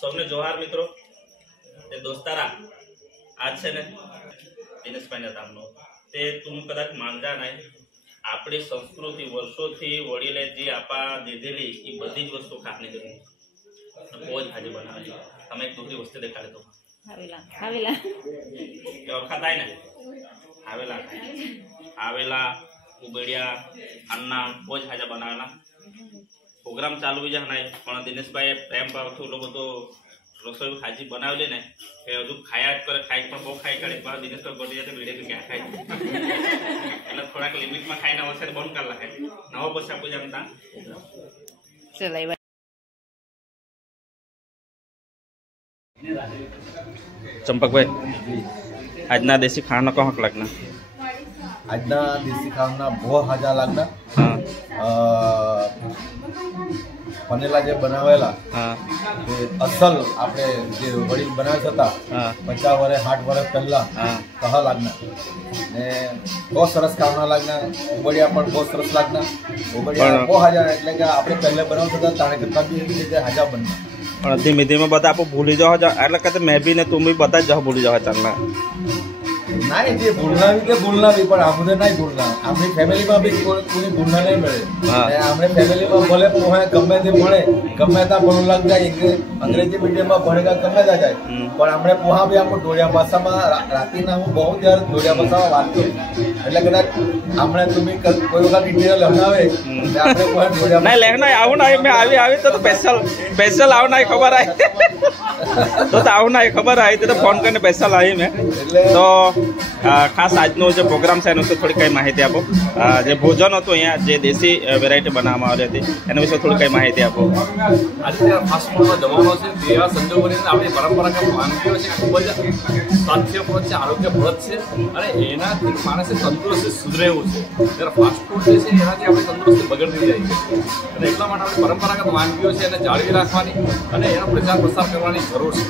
सबने जोहार मित्रों दोस्तारा आज है ने દિનેશભાઈ નામનો તે તું કદાચ માંગતા નહીં આપણી સંસ્કૃતિ વર્ષોથી વડીલે જે આપા દીધેલી એ બધી જ વસ્તુ ખાવાની કરી બહુ જ ભાજી બનાવેલી તમે એક દૂસરી વસ્તુ દેખાડે તો આવેલા ખાતા ને આવેલા ઉબડિયા अन्ना બહુ જ ભાજા બનાવેલા प्रोग्राम चालू भी जाना है दिनेशभाई प्रेम भाव तो रसोई हाजी बनावे ने हजू खाया करे खाई बहुत खाई काढ़ी दिनेशभाई बढ़ी जाते वीडियो के क्या खाई એટલે થોડાક લિમિટ માં ખાઈને અવસર બંધ કરી નાખે નવો પછી આપું જાણતા ચલાઈ ચંપકભાઈ આજના દેશી ખાવાનો કહો લાગના આજના દેશી ખાવાના બહુ હાજા લાગના बनेला जे बनावेला असल आपने जे वडील बनावत था 50 वर्ष 60 वर्ष पहला कहा लागना ने बहुत सरस खाना लागना उबड़िया पण बहुत सरस लागना उबड़िया बहुत हाजा એટલે કે આપણે પહેલે બનાવતા હતા તાણે કરતા બી એ રીતે હાજા બનના પણ ધીમે ધીમે બધા આપો ભૂલી જાવ એટલે કે मैं भी ने तुम भी बता जाओ भूली जाओ चलना नहीं ये भूलना भी पर हमने नहीं भूलना अपनी फैमिली में भी कोई भूलना नहीं मिले हमने फैमिली में बोले पोहे गमे ते મળે गमे ता भूल लग जाए अंग्रेजी मीडियम में भणेगा गमे ता जाए पर हमने पोहा भी आपको ढोलिया भाषा में राती ना હું बहुत यार ढोलिया भाषा में बात करूं એટલે કદાચ हमने तुम्ही कोई वखत डिटेल લખાવે કે આપણે પોહા ઢોલિયા नहीं लेना आऊ ना मैं आवी तो स्पेशल आऊ ना खबर आई तो आऊ ना खबर आई तो फोन करने स्पेशल आई मैं तो खास આજનો જે પ્રોગ્રામ છે એના વિશે થોડી કઈ માહિતી આપો જે ભોજન હતું અહીંયા જે દેશી વેરાયટી બનાવવામાં આવી હતી એના વિશે થોડી કઈ માહિતી આપો આજે ફાસ્ટ ફૂડનો જમાનો છે તેવા સંજોગોની અંદર આપણી પરંપરાગત વાનગીઓ છે ખૂબ જ સ્વાસ્થ્યપ્રદ છે આરોગ્યપ્રદ છે અને એનાથી માણસે તંદુરસ્તી સુધરે એવું છે જ્યારે ફાસ્ટ ફૂડ જે છે એનાથી આપણી તંદુરસ્તી બગડતી જાય છે અને એટલા માટે આપણી પરંપરાગત વાનગીઓ છે એને જાળવી રાખવાની અને એનો પ્રચાર પ્રસાર કરવાની જરૂર છે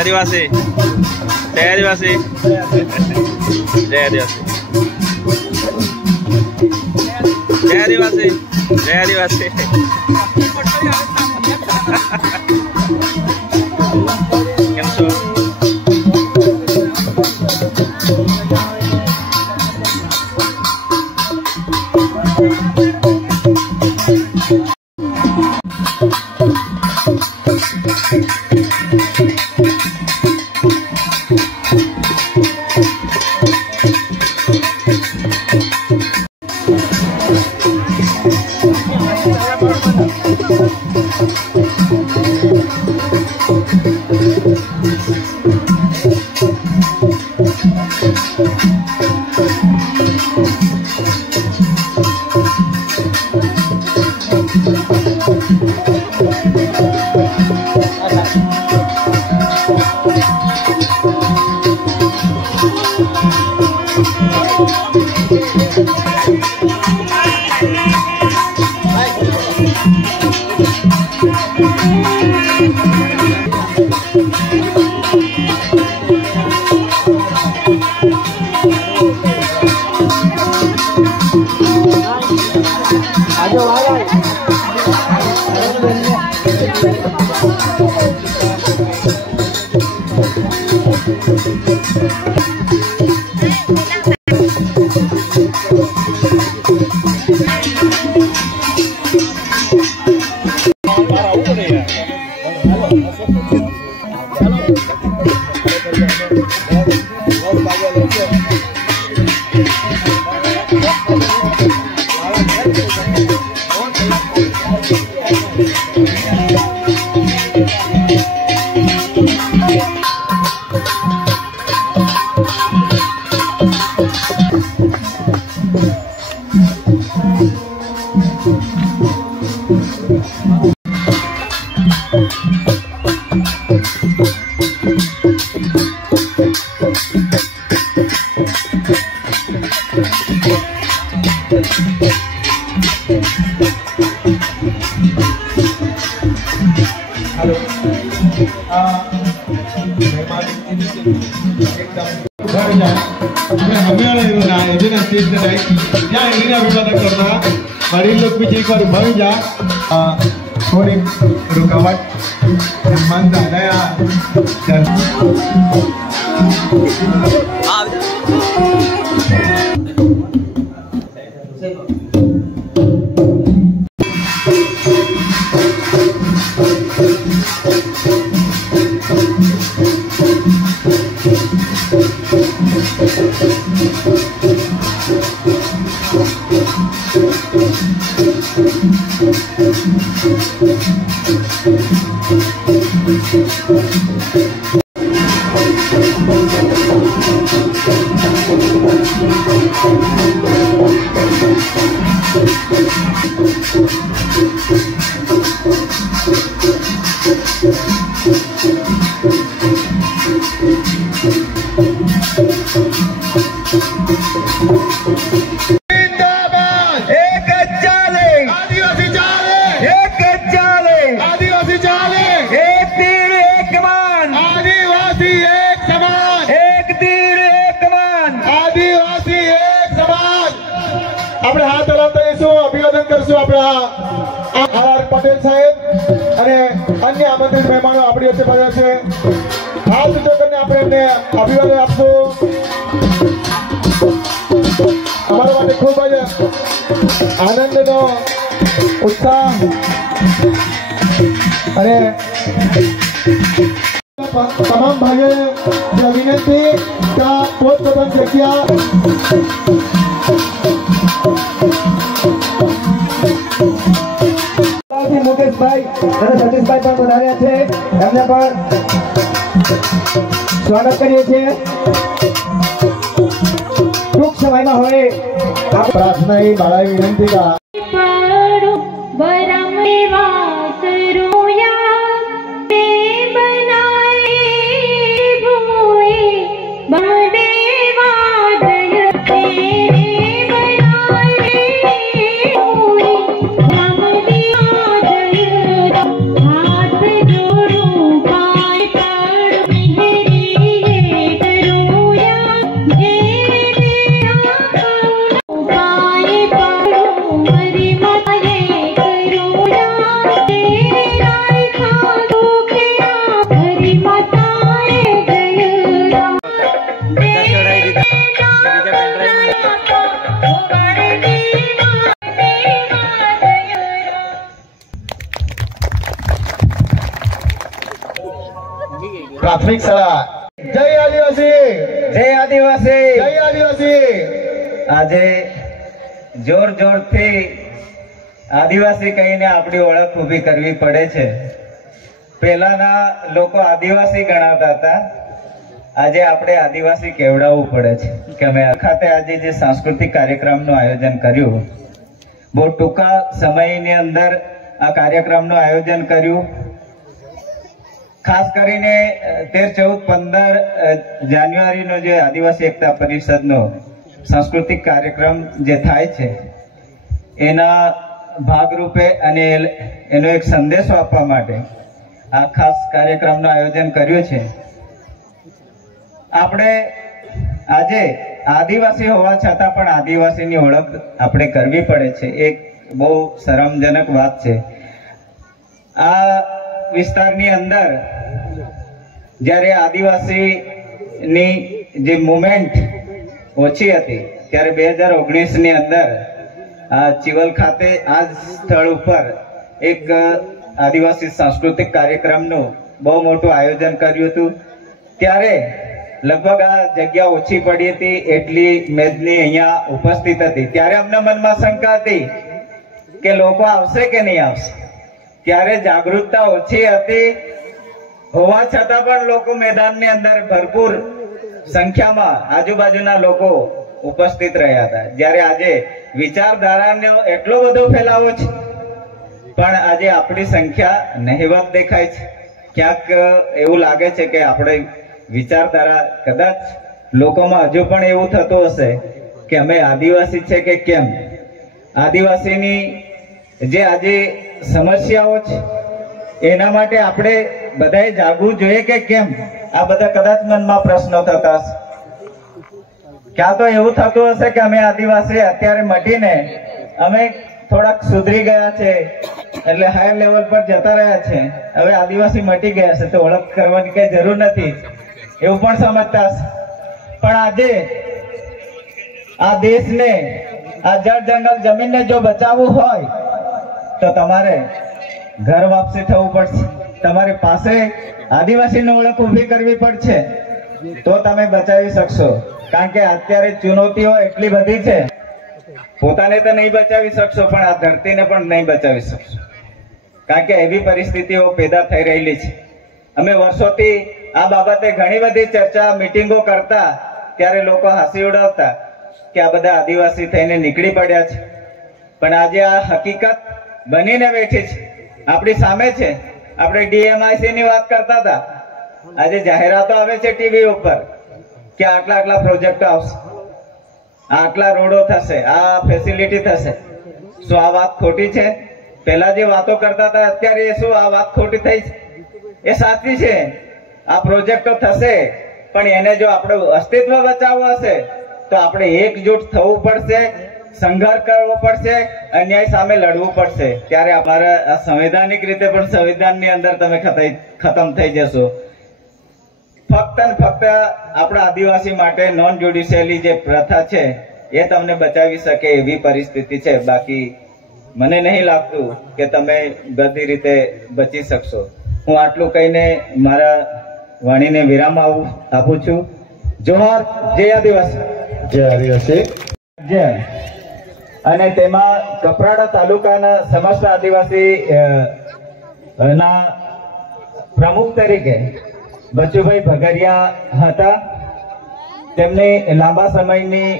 आदिवासी जय आदिवासी जय आदिवासी जय आदिवासी जय आदिवासी जय आदिवासी કેમ છો वडील लोग पीछे एक बार भाई जा थोड़ी रुकावट मन नया આપણે હાથ હલાવતા જઈશું, અભિવાદન કરશું આપણા આર પટેલ સાહેબ અને અન્ય આમંત્રિત મહેમાનો આપણી વચ્ચે પડ્યા છે. હાથ ઊંચો કરીને આપણે એમને અભિવાદન આપશું. અમારા માટે ખૂબ જ આનંદનો ઉત્સાહ અને તમામ ભાઈઓને વિનંતી કે પોતપોતાની જગ્યા મુકેશભાઈ અને સતીશભાઈ પણ બનાવ્યા છે, એમને પણ સ્વાગત કરીએ છીએ. ટૂંક સમયમાં હવે પ્રાર્થના બાળાએ વિનંતી કા પ્રાથમિક શાળા. જય આદિવાસી, જય આદિવાસી, જય આદિવાસી. આજે જોર જોરથી આદિવાસી કહીને આપણી ઓળખ ઊભી કરવી પડે છે. પહેલાના લોકો આદિવાસી ગણાતા હતા, આજે આપણે આદિવાસી કહેવડાવવું પડે છે કે અમે ખાતે આજે જે સાંસ્કૃતિક કાર્યક્રમનું આયોજન કર્યું, બહુ ટૂંકા સમયની અંદર આ કાર્યક્રમનું આયોજન કર્યું. ખાસ કરીને 13, 14, 15 જાન્યુઆરીનો જે આદિવાસી એકતા પરિષદનો સાંસ્કૃતિક કાર્યક્રમ જે થાય છે એના ભાગરૂપે અને એનો એક સંદેશો આપવા માટે આ ખાસ કાર્યક્રમનું આયોજન કર્યું છે. આપણે આજે આદિવાસી હોવા છતાં પણ આદિવાસીની ઓળખ આપણે કરવી પડે છે. એક બહુ શરમજનક વાત છે. આ વિસ્તારની અંદર જ્યારે આદિવાસીની જે મુવમેન્ટ ઓછી હતી ત્યારે 2019 ની અંદર ચિવલ ખાતે આ સ્થળ ઉપર એક આદિવાસી સાંસ્કૃતિક કાર્યક્રમનું બહુ મોટું આયોજન કર્યું હતું. ત્યારે લગભગ આ જગ્યા ઓછી પડી હતી એટલી મેદની અહીંયા ઉપસ્થિત હતી. ત્યારે અમને મનમાં શંકા હતી કે લોકો આવશે કે નહીં આવશે. ત્યારે જાગૃતતા ઓછી હતી હોવા છતાં પણ લોકો મેદાનની અંદર ભરપૂર સંખ્યામાં આજુબાજુના લોકો ઉપસ્થિત રહ્યા હતા. જ્યારે આજે વિચારધારાનો એટલો બધો ફેલાવો છે પણ આજે આપણી સંખ્યા નહિવત દેખાય છે. ક્યાંક એવું લાગે છે કે આપણે વિચારધારા કદાચ લોકોમાં હજુ પણ એવું થતું હશે કે અમે આદિવાસી છે કે કેમ. આદિવાસીની જે આજે સમસ્યાઓ છે એના માટે આપણે બધાએ જાગવું જોઈએ કે કેમ. આ બધા કદાચ મનમાં પ્રશ્નો થતા હશે. ક્યાં તો એવું થતું હશે કે અમે આદિવાસી અત્યારે મટીને અમે થોડાક સુધરી ગયા છે એટલે હાયર લેવલ પર જતા રહ્યા છે, હવે આદિવાસી મટી ગયા છે તો ઓળખ કરવાની કઈ જરૂર નથી એવું પણ સમજતા હશે. પણ આજે આ દેશને, આ જળ જંગલ જમીનને જો બચાવવું હોય તો તમારે ઘર વાપસી થવું પડશે. તમારી પાસે આદિવાસીની ઓળખ ઊભી કરવી પડશે તો તમે બચાવી શકશો. કારણ કે અત્યારે ચુનૌતીઓ એટલી બધી છે, પોતાને તો નહીં બચાવી શકશો પણ આ ધરતીને પણ નહીં બચાવી શકશો. કારણ કે એવી પરિસ્થિતિઓ પેદા થઈ રહેલી છે. અમે વર્ષોથી આ બાબતે ઘણી બધી ચર્ચા, મિટિંગો કરતા ત્યારે લોકો હસી ઉડાવતા કે આ બધા આદિવાસી થઈને નીકળી પડ્યા છે. પણ આજે આ હકીકત બનીને બેઠી છે, આપણી સામે છે. આપણે DMIC ની વાત કરતા હતા, આજે જાહેરાતો આવે છે ટીવી ઉપર કે આટલા આટલા પ્રોજેક્ટો આવશે, આટલા રોડો થશે, આ ફેસિલિટી થશે. શું આ વાત ખોટી છે? પહેલા જે વાતો કરતા હતા અત્યારે શું આ વાત ખોટી થઈ છે? એ સાચી છે. આ પ્રોજેક્ટો થશે પણ એને જો આપણું અસ્તિત્વ બચાવવું હશે તો આપણે એકજૂટ થવું પડશે, સંઘર્ષ કરવો પડશે, અન્યાય સામે લડવું પડશે. ત્યારે અમારા આ સંવૈધાનિક રીતે પણ સંવિધાનની અંદર તમે ખતમ થઈ જશો. ફક્ત ને ફક્ત આપણા આદિવાસી માટે નોન જ્યુડિશિયલી જે પ્રથા છે એ તમને બચાવી શકે એવી પરિસ્થિતિ છે. બાકી મને નહીં લાગતું કે તમે બધી રીતે બચી શકશો. હું આટલું કહીને મારા વાણીને વિરામ આપું છું. જોહાર. જય આદિવાસી. જય આદિવાસી. જય. અને તેમાં કપરાડા તાલુકાના સમસ્ત આદિવાસી ના પ્રમુખ તરીકે બચુભાઈ ભગરિયા હતા. તેમની લાંબા સમયની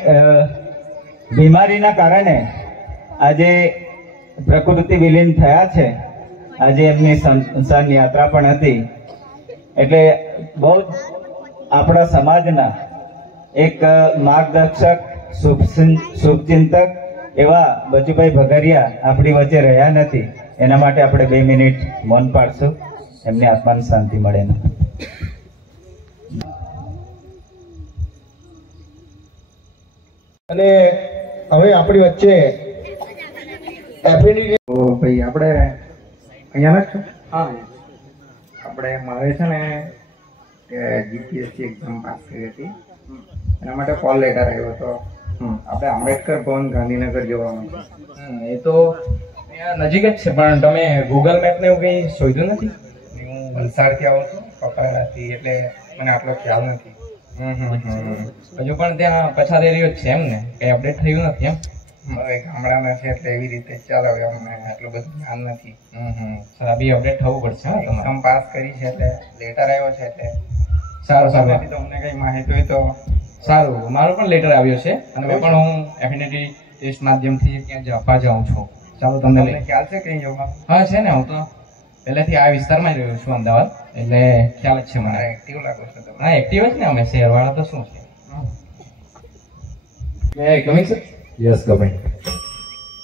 બીમારીના કારણે આજે પ્રકૃતિ વિલીન થયા છે. આજે એમની સંસાર યાત્રા પણ હતી. એટલે બહુ જ આપણા સમાજના એક માર્ગદર્શક, શુભચિંતક એવા બચુભાઈ ભગરિયા આપણી વચ્ચે રહ્યા નથી. એના માટે આપણે 2 મિનિટ મૌન પાડશું, એમની આત્માને શાંતિ મળે. અને હવે આપણી વચ્ચે ભાઈ આપણે અહીંયા છો? હા, આપણે મારે છે ને GPSC એક્ઝામ પાસ કરી હતી, એના માટે કોલ લેટર આવ્યો હતો. આપણે આંબેડકર ભવન ગાંધીનગર જવાનું છે. એ તો નજીક જ છે, પણ તમે ગૂગલ મેપ ને એવું કંઈ શોધ્યું નથી? હું વલસાડથી આવું છું, કપરાડાથી, એટલે મને આટલો ખ્યાલ નથી. હજુ પણ ત્યાં પછાત એરિયો છે એમ ને? કંઈ અપડેટ થયું નથી એમ? હવે ગામડાના છે એટલે એવી રીતે ચાલે. હવે અમને આટલું બધું જ્ઞાન નથી. બી અપડેટ થવું પડશે. એક્ઝામ પાસ કરી છે એટલે લેટર આવ્યો છે, એટલે સારું સારું. તમને કઈ માહિતી હોય તો સારું. મારો પણ લેટર આવ્યો છે અને મેં પણ હું એફિનિટી ટેસ્ટ માધ્યમથી ત્યાં આપવા જાઉં છું. ચાલો તમને ખ્યાલ છે કઈ જવા? હા છે ને, હું તો પહેલેથી આ વિસ્તારમાં જ રહ્યો છું, અમદાવાદ, એટલે ખ્યાલ જ છે મને. એક્ટિવ લાગો છો તમે? હા, એક્ટિવ જ ને, અમે શહેરવાળા તો શું છે. Coming sir? Yes, coming.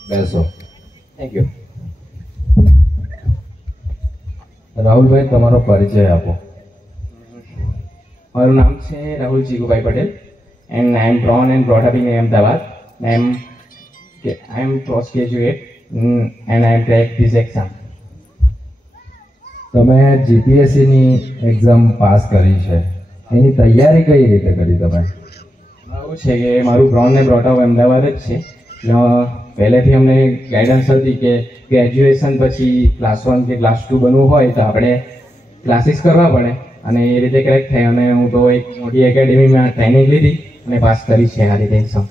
બેસો. Thank you. રાહુલભાઈ, તમારો પરિચય આપો. મારું નામ છે Rahul Jigubhai Patel and I am born and brought up in Ahmedabad. I am post graduate and I cracked this exam. તમે જીપીએસસીની એક્ઝામ પાસ કરી છે, એની તૈયારી કઈ રીતે કરી તમે? એવું છે કે મારું બ્રોન ને બ્રોટઅપ અમદાવાદ જ છે, એટલે પહેલેથી અમને ગાઈડન્સ હતી કે ગ્રેજ્યુએશન પછી ક્લાસ 1 કે ક્લાસ 2 બનવું હોય તો આપણે ક્લાસીસ કરવા પડે, અને એ રીતે ક્રેક થાય. અને હું તો એક મોટી એકેડેમીમાં ટ્રેનિંગ લીધી અને પાસ કરી છે આ રીતે એક્ઝામ.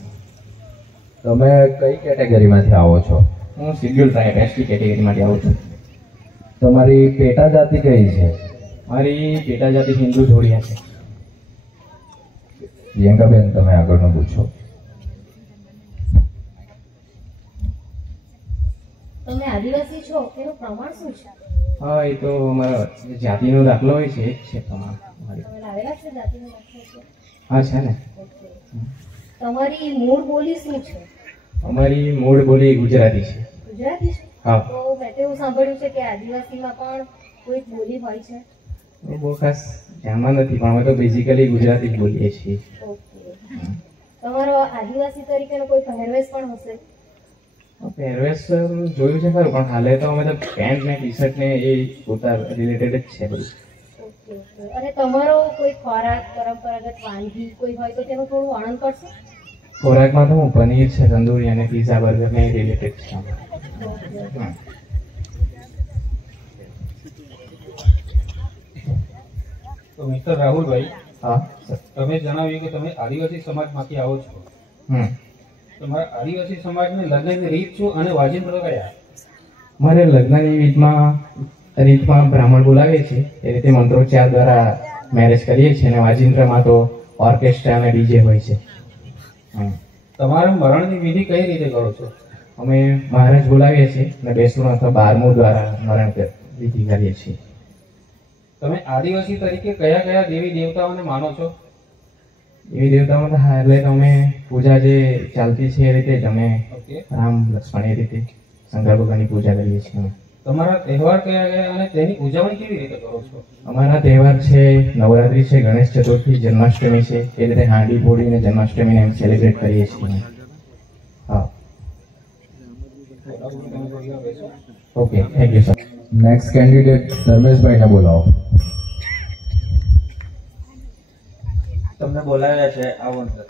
તમે કઈ કેટેગરીમાંથી આવો છો? હું શિડ્યુલ ટ્રાઇબ એસટી કેટેગરીમાંથી આવું છું. તમારી પેટા જાતિ કઈ છે? મારી પેટા જાતિ હિન્દુ જોડિયા છે. પ્રિયંકાબેન, તમે આગળનું પૂછો. તમે આદિવાસી છો એનું પ્રમાણ શું છે? હા, એ તો અમારા જે જાતિનો દાખલો હોય છે એ જ છે પ્રમાણ. તમે લાવેલા છે જાતિનો દાખલો છે? હા છે ને. ઓકે. તમારી મૂળ બોલી શું છે? અમારી મૂળ બોલી ગુજરાતી છે. ગુજરાતી છે? હા. તો મેં તો એવું સાંભળ્યું છે કે આદિવાસીમાં પણ કોઈ બોલી હોય છે. એ બહુ ખાસ ધ્યાનમાં નથી, પણ અમે તો બેઝિકલી ગુજરાતી જ બોલીએ છીએ. ઓકે. તમારો આદિવાસી તરીકેનો કોઈ પહેરવેશ પણ હશે? પહેરવેશ જોયું છે ખરું, પણ હાલે તો અમે તો પેન્ટ ને ટી શર્ટ ને એ પોતા રિલેટેડ જ છે બધું. Okay okay. અને તમારો કોઈ ખોરાક, પરંપરાગત વાનગી કોઈ હોય તો તેનું થોડું વર્ણન કરશો? ખોરાકમાં તો હું પનીર છે, તંદૂરી અને પીઝા બર્ગર ને રિલેટેડ છે. ઓકે. તો મિસ્ટર રાહુલભાઈ, હા સર. તમે જણાવ્યું કે તમે આદિવાસી સમાજમાંથી આવો છો. તમારા આદિવાસી સમાજની લગ્નની રીત શું અને વાજિંત્ર કયા? મારે લગ્નની રીતમાં બ્રાહ્મણ બોલાવે છે, એ રીતે મંત્રોચ્ચાર દ્વારા મેરેજ કરીએ છીએ, અને વાજિંત્રમાં તો ઓર્કેસ્ટ્રા અને ડીજે હોય છે. તમારા મરણની વિધિ કઈ રીતે કરો છો? અમે મહારાજ બોલાવીએ છીએ અને બેસણું અથવા 12મું દ્વારા મરણ વિધિ કરીએ છીએ. તમે આદિવાસી તરીકે કયા કયા દેવી દેવતાઓને માનો છો? દેવી દેવતામાં તો હાલે તો અમે પૂજા જે ચાલતી છે એ રીતે જ અમે ઓકે. રામ લક્ષ્મણ એ રીતે શંકર ભગવાનની પૂજા કરીએ છીએ. તમારા તહેવાર કયા કયા અને તેની ઉજવણી કેવી રીતે કરો છો? અમારા તહેવાર છે નવરાત્રી છે, ગણેશ ચતુર્થી, જન્માષ્ટમી છે, એ રીતે હાંડી ફોડી અને જન્માષ્ટમીને અમે સેલિબ્રેટ કરીએ છીએ. હા. Okay, thank you sir. Next candidate ધર્મેશભાઈને બોલાવો. તમને બોલાવ્યા છે, આવો અંદર.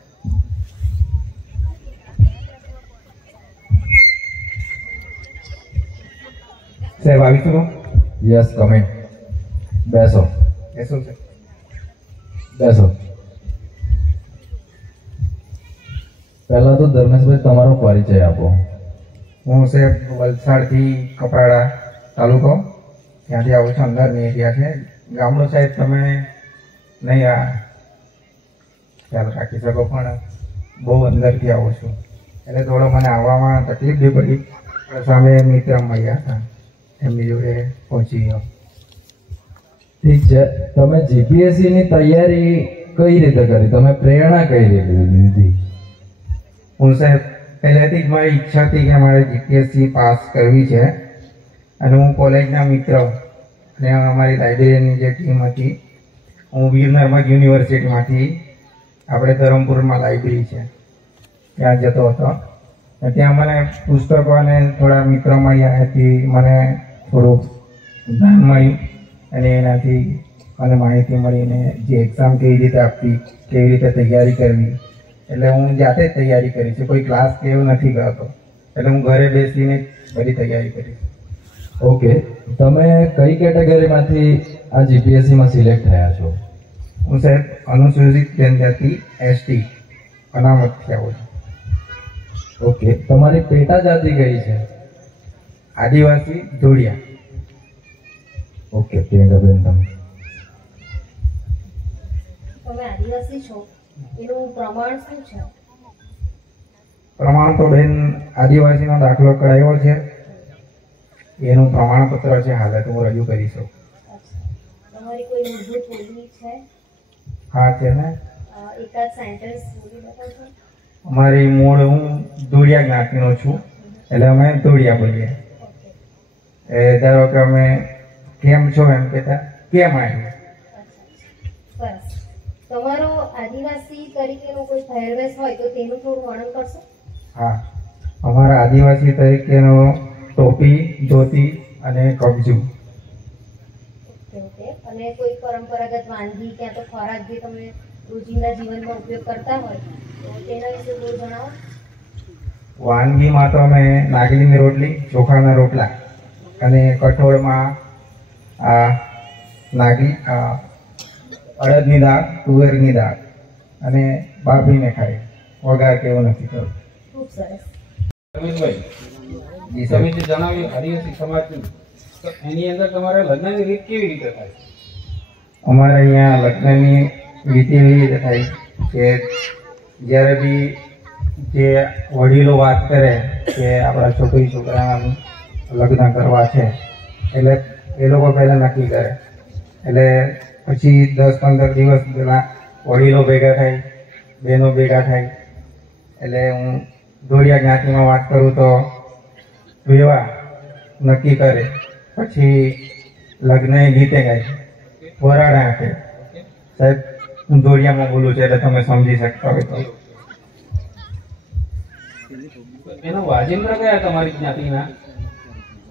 સાહેબ આવી શકો? Yes, come in. બેસો. શું છે? બેસો. પહેલા તો ધર્મેશભાઈ તમારો પરિચય આપો. હું સાહેબ વલસાડથી કપરાડા તાલુકો, ત્યાંથી આવું છું. અંદરની એરિયા છે ગામડું. સાહેબ તમે નહીં ખ્યાલ રાખી શકો, પણ બહુ અંદરથી આવું છું, એટલે થોડો મને આવવામાં તકલીફ બી પડી. સામે મિત્ર મળ્યા હતા, એમની જોડે પહોંચી ગયો. ઠીક છે, તમે જીપીએસસીની તૈયારી કઈ રીતે કરી? તમે પ્રેરણા કઈ રીતે લીધી? હું સાહેબ પહેલેથી જ મારી ઈચ્છા હતી કે મારે જીપીએસસી પાસ કરવી છે, અને હું કોલેજના મિત્ર અને અમારી લાઇબ્રેરીની જે ટીમ હતી, હું વીર નર્મદ યુનિવર્સિટીમાંથી, આપણે ધરમપુરમાં લાઇબ્રેરી છે ત્યાં જતો હતો. ત્યાં મને પુસ્તકો અને થોડા મિત્રો મળ્યા, એથી મને થોડુંક જ્ઞાન મળ્યું અને એનાથી મને માહિતી મળીને જે એક્ઝામ કેવી રીતે આપવી, કેવી રીતે તૈયારી કરવી, એટલે હું જાતે જ તૈયારી કરી છે. કોઈ ક્લાસ કે એવું નથી કરતો, એટલે હું ઘરે બેસીને બધી તૈયારી કરી. ઓકે, તમે કઈ કેટેગરીમાંથી આ જીપીએસસીમાં સિલેક્ટ થયા છો? હું સાહેબ અનુસૂચિત જનજાતિ એસટી અનામતથી આવું છું. ઓકે, તમારી પેટા જાતિ કઈ છે? આદિવાસી જોડિયા. ઓકે, પ્રિયંકાબેન તમે. તમે આદિવાસી છો એનું પ્રમાણ શું છે? પ્રમાણ તો બેન આદિવાસીનો દાખલો કરાયો છે, એનું પ્રમાણપત્ર છે, હાલ તો હું રજૂ કરી શકું. તમારી કોઈ મૂળભૂત બોલી છે? હા છે ને. એકાદ સેન્ટેન્સ બોલી બતાવશો? અમારી મૂળ હું ધોળિયા જ્ઞાતિનો છું, એટલે અમે ધોળિયા બોલીએ. એ ધારો કે અમે કેમ છો એમ કહેતા કેમ આવ્યું. સરસ. તમારો આદિવાસી તરીકેનો કોઈ પહેરવેશ હોય તો તેનું થોડું વર્ણન કરશો? હા, અમારા આદિવાસી તરીકેનો ટોપી, ધોતી અને કબજું. ઓકે. અને કોઈ પરંપરાગત વાનગી ક્યાં તો ખોરાક જે તમે રોજિંદા જીવનમાં ઉપયોગ કરતા હોય તો તેના વિશે થોડું જણાવો. વાનગીમાં તો અમે નાગલીની રોટલી, ચોખાના રોટલા અને કઠોળમાં અડદની દાળ, તુવેરની દાળ અને બાફીને ખાય. વઘાર કેવો નથી કરતો. ખૂબ સરસ. રમેશભાઈ, તમે જે જણાવ્યું આદિવાસી સમાજની, તો એની અંદર તમારે લગ્નની રીત કેવી રીતે થાય? અમારે અહીંયા લગ્નની રીત એવી રીતે થાય કે જ્યારે બી જે વડીલો વાત કરે કે આપણા છોકરી છોકરાના લગ્ન કરવા છે એટલે એ લોકો પહેલાં નક્કી કરે. એટલે પછી 10-15 દિવસ પહેલાં વડીલો ભેગા થાય, બહેનો ભેગા થાય. એટલે હું દોડિયા જ્ઞાતિમાં વાત કરું તો વિવાહ નક્કી કરે, પછી લગ્ન ગીતે ગાય, વરાળ આપે. સાહેબ, હું દોડિયામાં બોલું છું એટલે તમે સમજી શકતા હોય તો. એનો વાજિંત્ર કયા તમારી જ્ઞાતિના?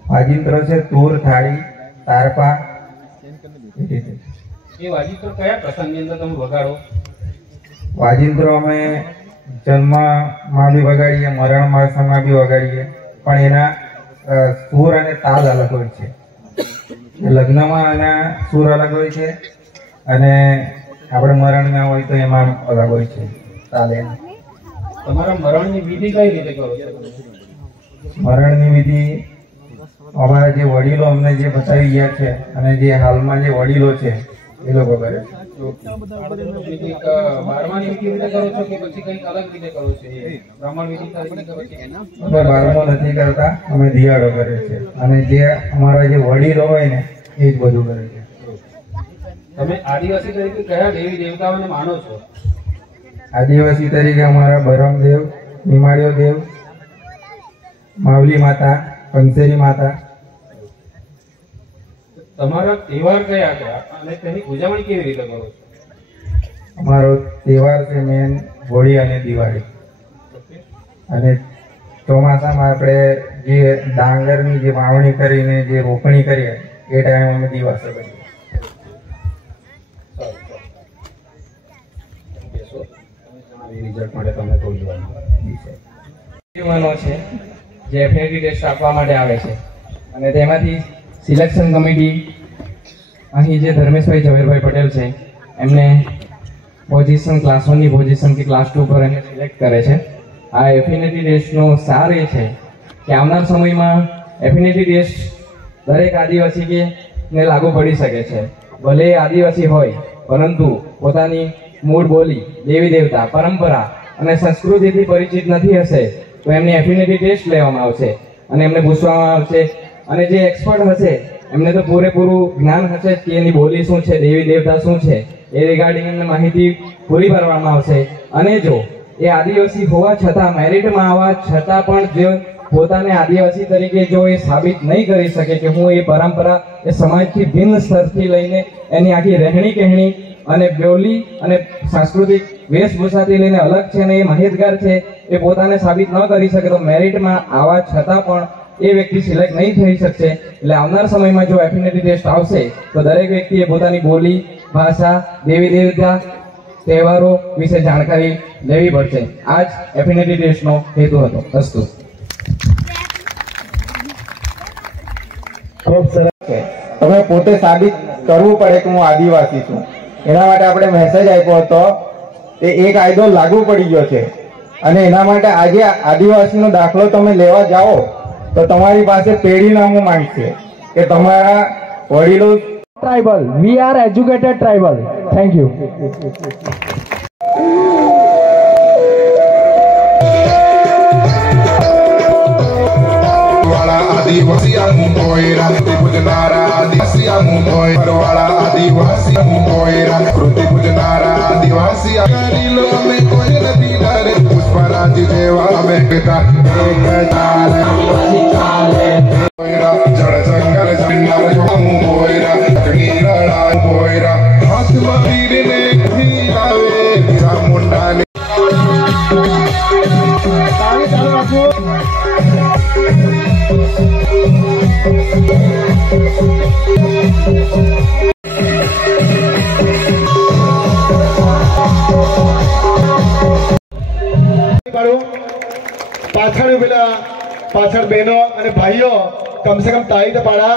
વાજિંત્ર છે તૂર, થાળી, તારપા. એ વાજિંત્ર કયા પ્રસંગની અંદર તમે વગાડો? વાજિંત્રો અમે જન્મમાં બી વગાડીએ, મરણ માસમાં બી વગાડીએ, પણ એના સૂર અને તાલ અલગ હોય છે. લગ્નમાં એના સૂર અલગ હોય છે અને આપણે મરણમાં હોય તો એમાં અલગ હોય છે તાલ. એના તમારા મરણની વિધિ કઈ રીતે કરો છો? મરણની વિધિ અમારા જે વડીલો અમને જે બતાવી ગયા છે અને જે હાલમાં જે વડીલો છે એ લોકો કરે છે. બારમાની વિધિ રીતે કરો છો કે પછી કંઈક અલગ રીતે કરો છો? બ્રાહ્મણ વિધિ તરીકે કરો છો? અમે બારમો નથી કરતા, અમે દિયાળો કરે છે અને જે અમારા જે વડીલો હોય ને એ જ બધું કરે છે. તમે આદિવાસી તરીકે કયા દેવી દેવતાઓને માનો છો? આદિવાસી તરીકે અમારા બરમદેવ, નિમાળ્યો દેવ, માવલી માતા, કંસેરી માતા. તમારા તહેવાર કયા કયા અને તેની ઉજવણી કેવી રીતે કરો છો? અમારો તહેવાર છે મેન હોળી અને દિવાળી. અને ચોમાસામાં આપણે જે ડાંગરની જે વાવણી કરીને જે રોપણી કરીએ એ ટાઈમ અમે દિવસે કરીએ. રિઝલ્ટ માટે તમને કોઈ યુવાનો છે જે એફિનિટી ટેસ્ટ આપવા માટે આવે છે અને તેમાંથી સિલેક્શન કમિટી અહીં જે ધર્મેશભાઈ ઝવેરભાઈ પટેલ છે એમને પોઝિશન ક્લાસ 1ની પોઝિશન કે ક્લાસ 2 પર એને સિલેક્ટ કરે છે. આ એફિનિટી ટેસ્ટનો સાર એ છે કે આવનાર સમયમાં એફિનિટી ટેસ્ટ દરેક આદિવાસી કે ને લાગુ પડી શકે છે. ભલે આદિવાસી હોય પરંતુ પોતાની મૂળ બોલી, દેવી દેવતા, પરંપરા અને સંસ્કૃતિથી પરિચિત નથી હશે તો એમની એફિનિટી ટેસ્ટ લેવામાં આવશે અને એમને પૂછવામાં આવશે અને જે એક્સપર્ટ હશે એમને તો પૂરેપૂરું જ્ઞાન હશે કે એની બોલી શું છે, દેવી દેવતા શું છે એ રિગાર્ડિંગ એમને માહિતી પૂરી પાડવામાં આવશે. અને જો એ આદિવાસી હોવા છતાં, મેરિટમાં આવવા છતાં પણ જો પોતાને આદિવાસી તરીકે જો એ સાબિત નહીં કરી શકે કે હું એ પરંપરા, એ સમાજથી ભિન્ન સ્તરથી લઈને એની આખી રહેણી કહેણી અને બોલી અને સાંસ્કૃતિક વેશભૂષાથી લઈને અલગ છે અને એ માહિતગાર છે, એ પોતાને સાબિત ન કરી શકે તો મેરિટમાં આવવા છતાં પણ એ વ્યક્તિ સિલેક્ટ નહીં થઈ શકશે. એટલે આવનાર સમયમાં જો એફિનિટી ટેસ્ટ આવશે તો દરેક વ્યક્તિએ પોતાની બોલી, ભાષા, દેવી દેવતા, તહેવારો વિશે જાણકારી લેવી પડશે. આ જ એફિનિટી ટેસ્ટનો હેતુ હતો. અસ્તુ. ખૂબ સરસ છે. તમે પોતે સાબિત કરવું પડે કે હું આદિવાસી છું. એના માટે આપણે મેસેજ આપ્યો હતો તે એ કાયદો લાગુ પડી ગયો છે અને એના માટે આજે આદિવાસીનો દાખલો તમે લેવા જાઓ તો તમારી પાસે પેઢીનામું માંગશે કે તમારા વડીલો. Tribal, we are educated tribal. Thank you. आदिवासी मुंबईरा पुजनारा आदिवासी मुंबई परवाड़ा आदिवासी मुंबईरा कृति पुजनारा आदिवासी करीलो में कोई नदी डरे पुष्पराज देवा में पिता एक ताल आदिवासी काले जड़ जंगल जंगल मुंबईरा कनीरा मुंबईरा हाथ मरीर ने खीरावे चामुंडा ने ચાલુ રાખો. પાછળ બહેનો અને ભાઈઓ કમસે કમ તાળી તો પાડા.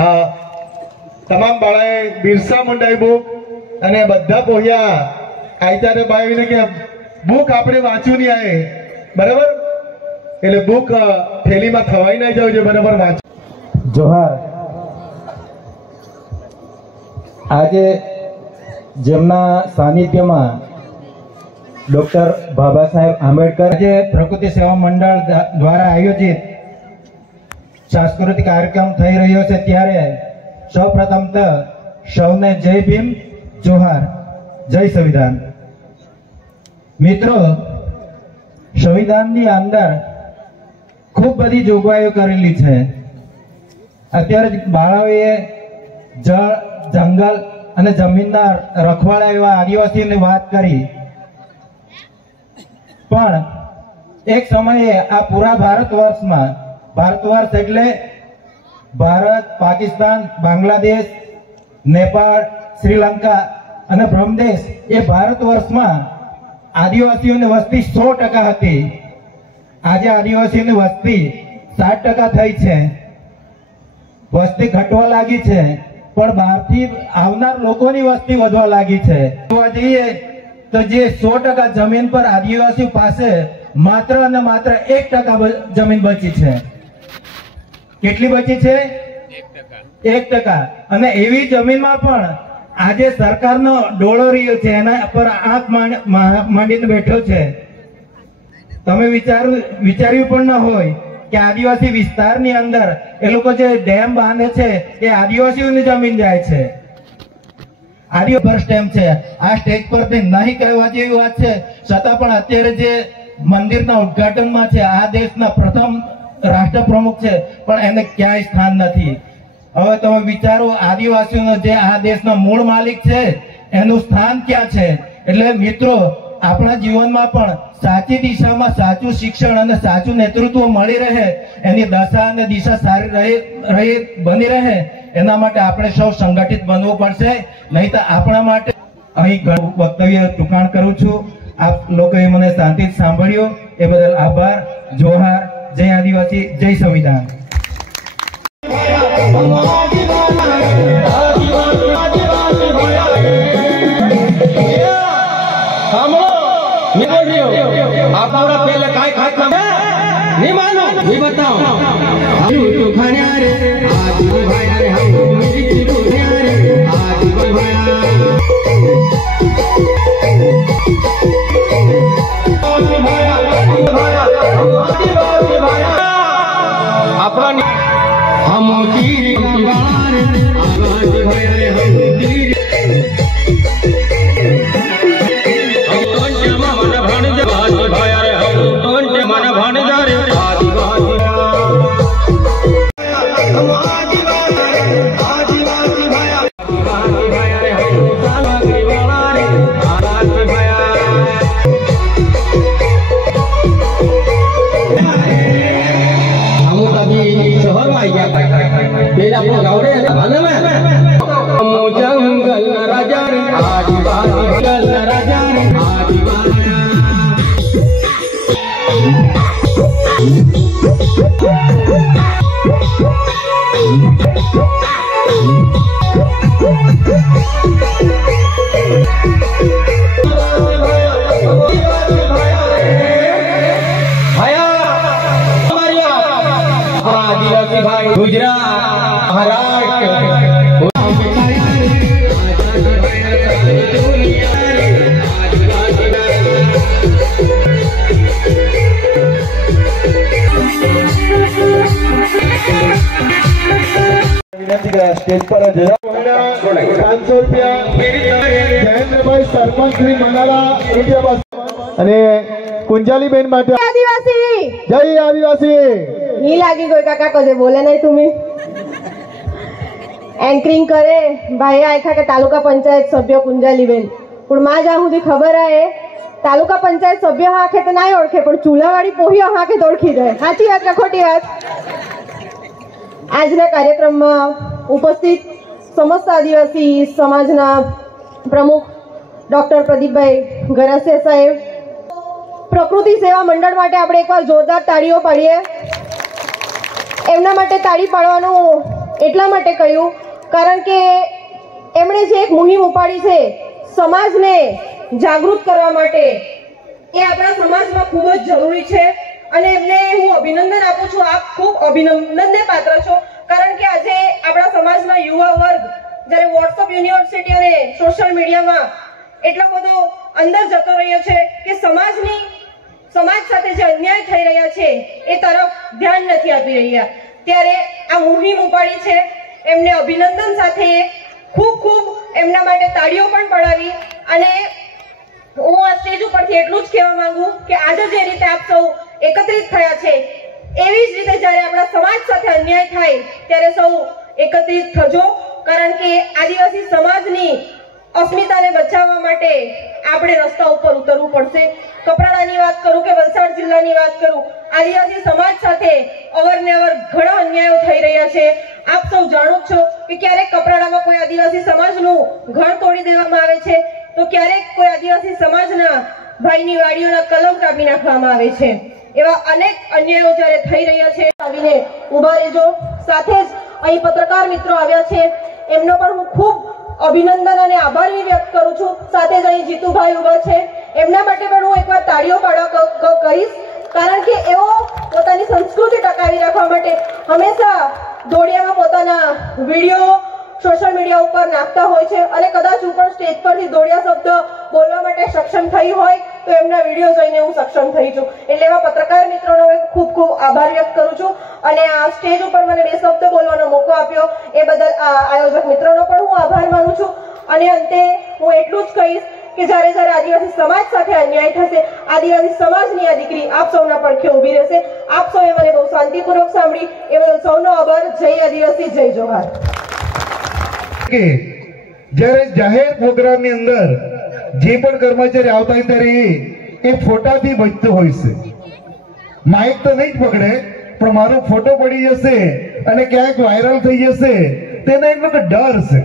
હા, તમામ બાળાએ બિરસા મુંડાઈ બુક અને બધા પોહ્યા આઈતારે બાવીને કે બુક આપણે વાંચ્યું નહીં આવે બરાબર, એટલે બુક થેલીમાં થવાઈ નહીં જવું જોઈએ બરાબર વાંચ. જોહાર. આજે જેમના સાનિધ્યમાં ડોક્ટર બાબા સાહેબ આંબેડકર જે પ્રકૃતિ સેવા મંડળ દ્વારા આયોજિત સાંસ્કૃતિક કાર્યક્રમ થઈ રહ્યો છે ત્યારે સૌપ્રથમ તો સૌને જય ભીમ, જોહાર, જય સંવિધાન. મિત્રો, સંવિધાનની અંદર ખૂબ બધી જોગવાઈઓ કરેલી છે. અત્યારે બાળાઓએ જળ, જંગલ અને જમીનના રખવાડા એવા આદિવાસીઓની વાત કરી, પણ એક સમયે આ પૂરા ભારત વર્ષમાં, ભારત વર્ષ એટલે ભારત, પાકિસ્તાન, બાંગ્લાદેશ, નેપાળ, શ્રીલંકા અને બ્રહ્મદેશ એ ભારત વર્ષમાં આદિવાસીઓની વસ્તી 100% હતી. આજે આદિવાસીઓની વસ્તી 60% થઈ છે. વસ્તી ઘટવા લાગી છે, પણ બહારથી આવનાર લોકોની વસ્તી વધવા લાગી છે. જોવા જઈએ તો જે 100% જમીન પર આદિવાસી પાસે માત્ર અને માત્ર 1% જમીન બચી છે. કેટલી બચી છે? 1%. અને એવી જમીનમાં પણ આજે સરકારનો ડોળો રહ્યો છે, એના પર આંખ માંડીને બેઠો છે. તમે વિચાર્યું પણ ન હોય કે આદિવાસી વિસ્તારની અંદર એ લોકો જે ડેમ બાંધે છે એ આદિવાસીઓની જમીન જાય છે. આદિવાસી ડેમ છે. આ સ્ટેજ પર નહીં કહેવા જેવી વાત છે, છતાં પણ અત્યારે જે મંદિરના ઉદ્ઘાટનમાં છે આ દેશના પ્રથમ રાષ્ટ્રપ્રમુખ છે, પણ એને ક્યાંય સ્થાન નથી. હવે તમે વિચારો, આદિવાસીઓનો જે આ દેશના મૂળ માલિક છે એનું સ્થાન ક્યાં છે? એટલે મિત્રો, આપણા જીવનમાં પણ સાચી દિશામાં સાચું શિક્ષણ અને સાચું નેતૃત્વ મળી રહે, એની દશા અને દિશા સારી બની રહે, એના માટે આપણે સૌ સંગઠિત બનવું પડશે. નહીં તો આપણા માટે અહીં ઘણું વક્તવ્ય ટૂંકાણ કરું છું. આપ લોકોએ મને શાંતિથી સાંભળ્યું એ બદલ આભાર. જોહાર, જય આદિવાસી, જય સંવિધાન. આપણા પેલે કાઈ ખાતા નહીં માનો નહીં બતાવો તો ખાણ્યા રે આદિ ભાઈ રે હમ મેરી ચીડો રે આદિ ભાઈ આપણા હમ તીર વાળા રે આદિ ભાઈ રે હમ તીર जंगल राजा रे आदिवासी जंगल राजा रे आदिवासी भाई गुजरात महाराष्ट्र स्टेज पर 500 રૂપિયા જયેન્દ્રભાઈ સરપંચ શ્રી મનાલા રૂપિયા અને कुंजालीबेन માટે आदिवासी जय आदिवासी नहीं लागी कोई काका कदे बोले नहीं तुम्ही एंकरिंग करे भाई आखा के तालुका पंचायत सभ्य कुंजालीबेन पण मा ज्या सुधी खबर आहे तालुका पंचायत सभ्य हाके तो नहीं ओळखे पण चूलावाड़ी पोहियो हाके तो ओळखी जाए साची वात के खोटी वात आजना कार्यक्रम में उपस्थित समस्त आदिवासी समाजना प्रमुख डॉक्टर प्रदीप भाई गरासिया साहेब પ્રકૃતિ સેવા મંડળ માટે આપણે એકવાર જોરદાર તાળીઓ પાડીએ. એમના માટે તાળી પાડવાનું એટલા માટે કહ્યું કારણ કે એમણે જે એક મુહિમ ઉપાડી છે સમાજને જાગૃત કરવા માટે, એ આપણા સમાજમાં ખૂબ જ જરૂરી છે અને એમને હું અભિનંદન આપું છું. આપ ખૂબ અભિનંદનને પાત્ર છો કારણ કે આજે આપણા સમાજના યુવા વર્ગ જ્યારે વોટ્સઅપ યુનિવર્સિટી અને સોશિયલ મીડિયામાં એટલો બધો અંદર જતો રહ્યો છે કે સમાજ સાથે જે અન્યાય થઈ રહ્યા છે એ તરફ ધ્યાન નથી આપી રહ્યા. ત્યારે આ મુહિમ ઉપાડી છે, એમને અભિનંદન સાથે ખૂબ એમના માટે તાળીઓ પણ પડાવી. અને હું આ સ્ટેજ ઉપરથી એટલું જ કહેવા માંગુ કે આજે જે રીતે આપ સૌ એકત્રિત થયા છે એવી જ રીતે જ્યારે આપણા સમાજ સાથે અન્યાય થાય ત્યારે સૌ એકત્રિત થજો કારણ કે આદિવાસી સમાજની અસ્મિતાને બચાવવા માટે આપણે રસ્તા ઉપર ઉતરવું પડશે. કપરાડાની વાત કરું કે વલસાડ જિલ્લાની વાત કરું, આદિવાસી સમાજ સાથે અવારનવાર ઘણા અન્યાયો થઈ રહ્યા છે. આપ સૌ જાણો છો કે ક્યારેક કપરાડામાં કોઈ આદિવાસી સમાજનું ઘર તોડી દેવામાં આવે છે તો ક્યારેક કોઈ આદિવાસી સમાજના ભાઈની વાડીઓના કલમ કાપી નાખવામાં આવે છે. એવા અનેક અન્યાયો જ્યારે થઈ રહ્યા છે આવીને ઉભા રહેજો. સાથે જ અહીં પત્રકાર મિત્રો આવ્યા છે એમનો પણ હું ખૂબ અભિનંદન અને આભાર વ્યક્ત કરું છું. સાથે જ અહીં જીતુભાઈ ઉભા છે, એમના માટે પણ હું એકવાર તાળીઓ પાડવા કરીશ કારણ કે એઓ પોતાની સંસ્કૃતિ ટકાવી રાખવા માટે હંમેશા દોડિયામાં પોતાના વિડીયો સોશિયલ મીડિયા ઉપર નાખતા હોય છે અને કદાચ હું પણ સ્ટેજ પરથી દોડિયા શબ્દ બોલવા માટે સક્ષમ થઈ હોય તો એમના વિડીયો જોઈને હું સક્ષમ થઈ છું. એટલે એવા પત્રકાર મિત્રોનો ખૂબ આભાર વ્યક્ત કરું છું અને આ સ્ટેજ ઉપર મને 2 શબ્દ બોલવાનો મોકો આપ્યો એ બદલ આયોજક મિત્રોનો પણ હું આભાર માનું છું. અને અંતે હું એટલું જ કહીશ કે જ્યારે આદિવાસી સમાજ સાથે અન્યાય થશે, આદિવાસી સમાજની આ દીકરી આપ સૌના પડખે ઊભી રહેશે. આપ સૌએ મને બહુ શાંતિપૂર્વક સાંભળી એ બદલ સૌનો આભાર. જય આદિવાસી, જય જોહાર. કે જ્યારે જાહેર પ્રોગ્રામની અંદર જે પણ કર્મચારી આવતા હોય ત્યારે એ ફોટાથી બચતો હોય છે. માઇક તો નહીં જ પકડે પણ મારો ફોટો પડી જશે અને ક્યાંક વાયરલ થઈ જશે તેનો એક ડર છે.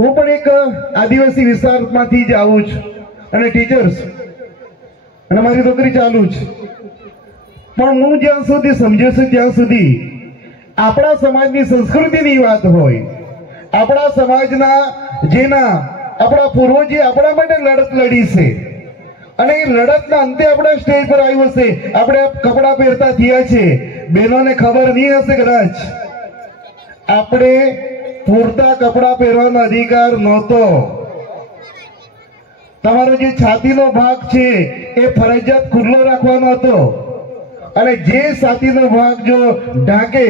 હું પણ એક આદિવાસી વિસ્તારમાંથી જ આવું છું અને ટીચર્સ અને મારી નોકરી ચાલુ છે. પણ હું જ્યાં સુધી સમજ્યો છું ત્યાં સુધી આપણા સમાજની સંસ્કૃતિની વાત હોય, આપણા સમાજના આપણા પૂર્વજે આપણા માટે લડત લડી છે અને એ લડતના અંતે આપણા સ્ટેજ પર આવ્યો છે. આપણે કપડા પહેરતા થયા છે, બહેનોને ખબર નહીં હશે કદાચ આપણે પૂરતા કપડા પહેરવાનો અધિકાર નહોતો. તમારો જે છાતીનો ભાગ છે એ ફરજિયાત ખુલ્લો રાખવાનો હતો અને જે છાતીનો ભાગ જો ઢાંકે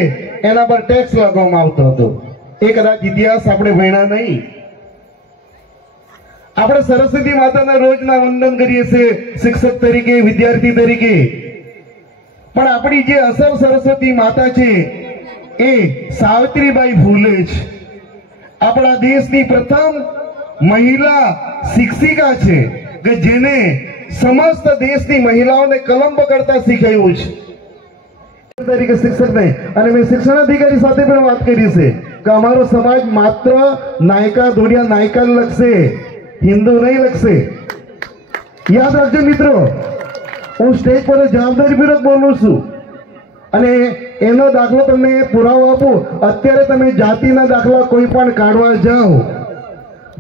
એના પર ટેક્સ લગાવવામાં આવતો હતો. એ કદાચ ઇતિહાસ આપણે ભણ્યા નહીં. આપણે સરસ્વતી માતાના રોજના વંદન કરીએ છીએ શિક્ષક તરીકે, વિદ્યાર્થી તરીકે, પણ આપણી જે અસલ સરસ્વતી માતા છે એ સાવિત્રીબાઈ ફૂલે છે. આપણા દેશની પ્રથમ મહિલા શિક્ષિકા છે કે જેને સમસ્ત દેશની મહિલાઓને કલમ પકડતા શીખવ્યું છે તરીકે શિક્ષક નહીં. અને મેં શિક્ષણ અધિકારી સાથે પણ વાત કરી છે કે અમારો સમાજ માત્ર નાયકા દોડિયા નાયકા લખશે, હિન્દુ નહીં લખશે. યાદ રાખજો મિત્રો, હું સ્ટેજ પર જવાબદારીપૂર્વક બોલું છું અને એનો દાખલો તમને પુરાવો આપું. અત્યારે તમે જાતિના દાખલા કોઈ પણ કાઢવા જાઓ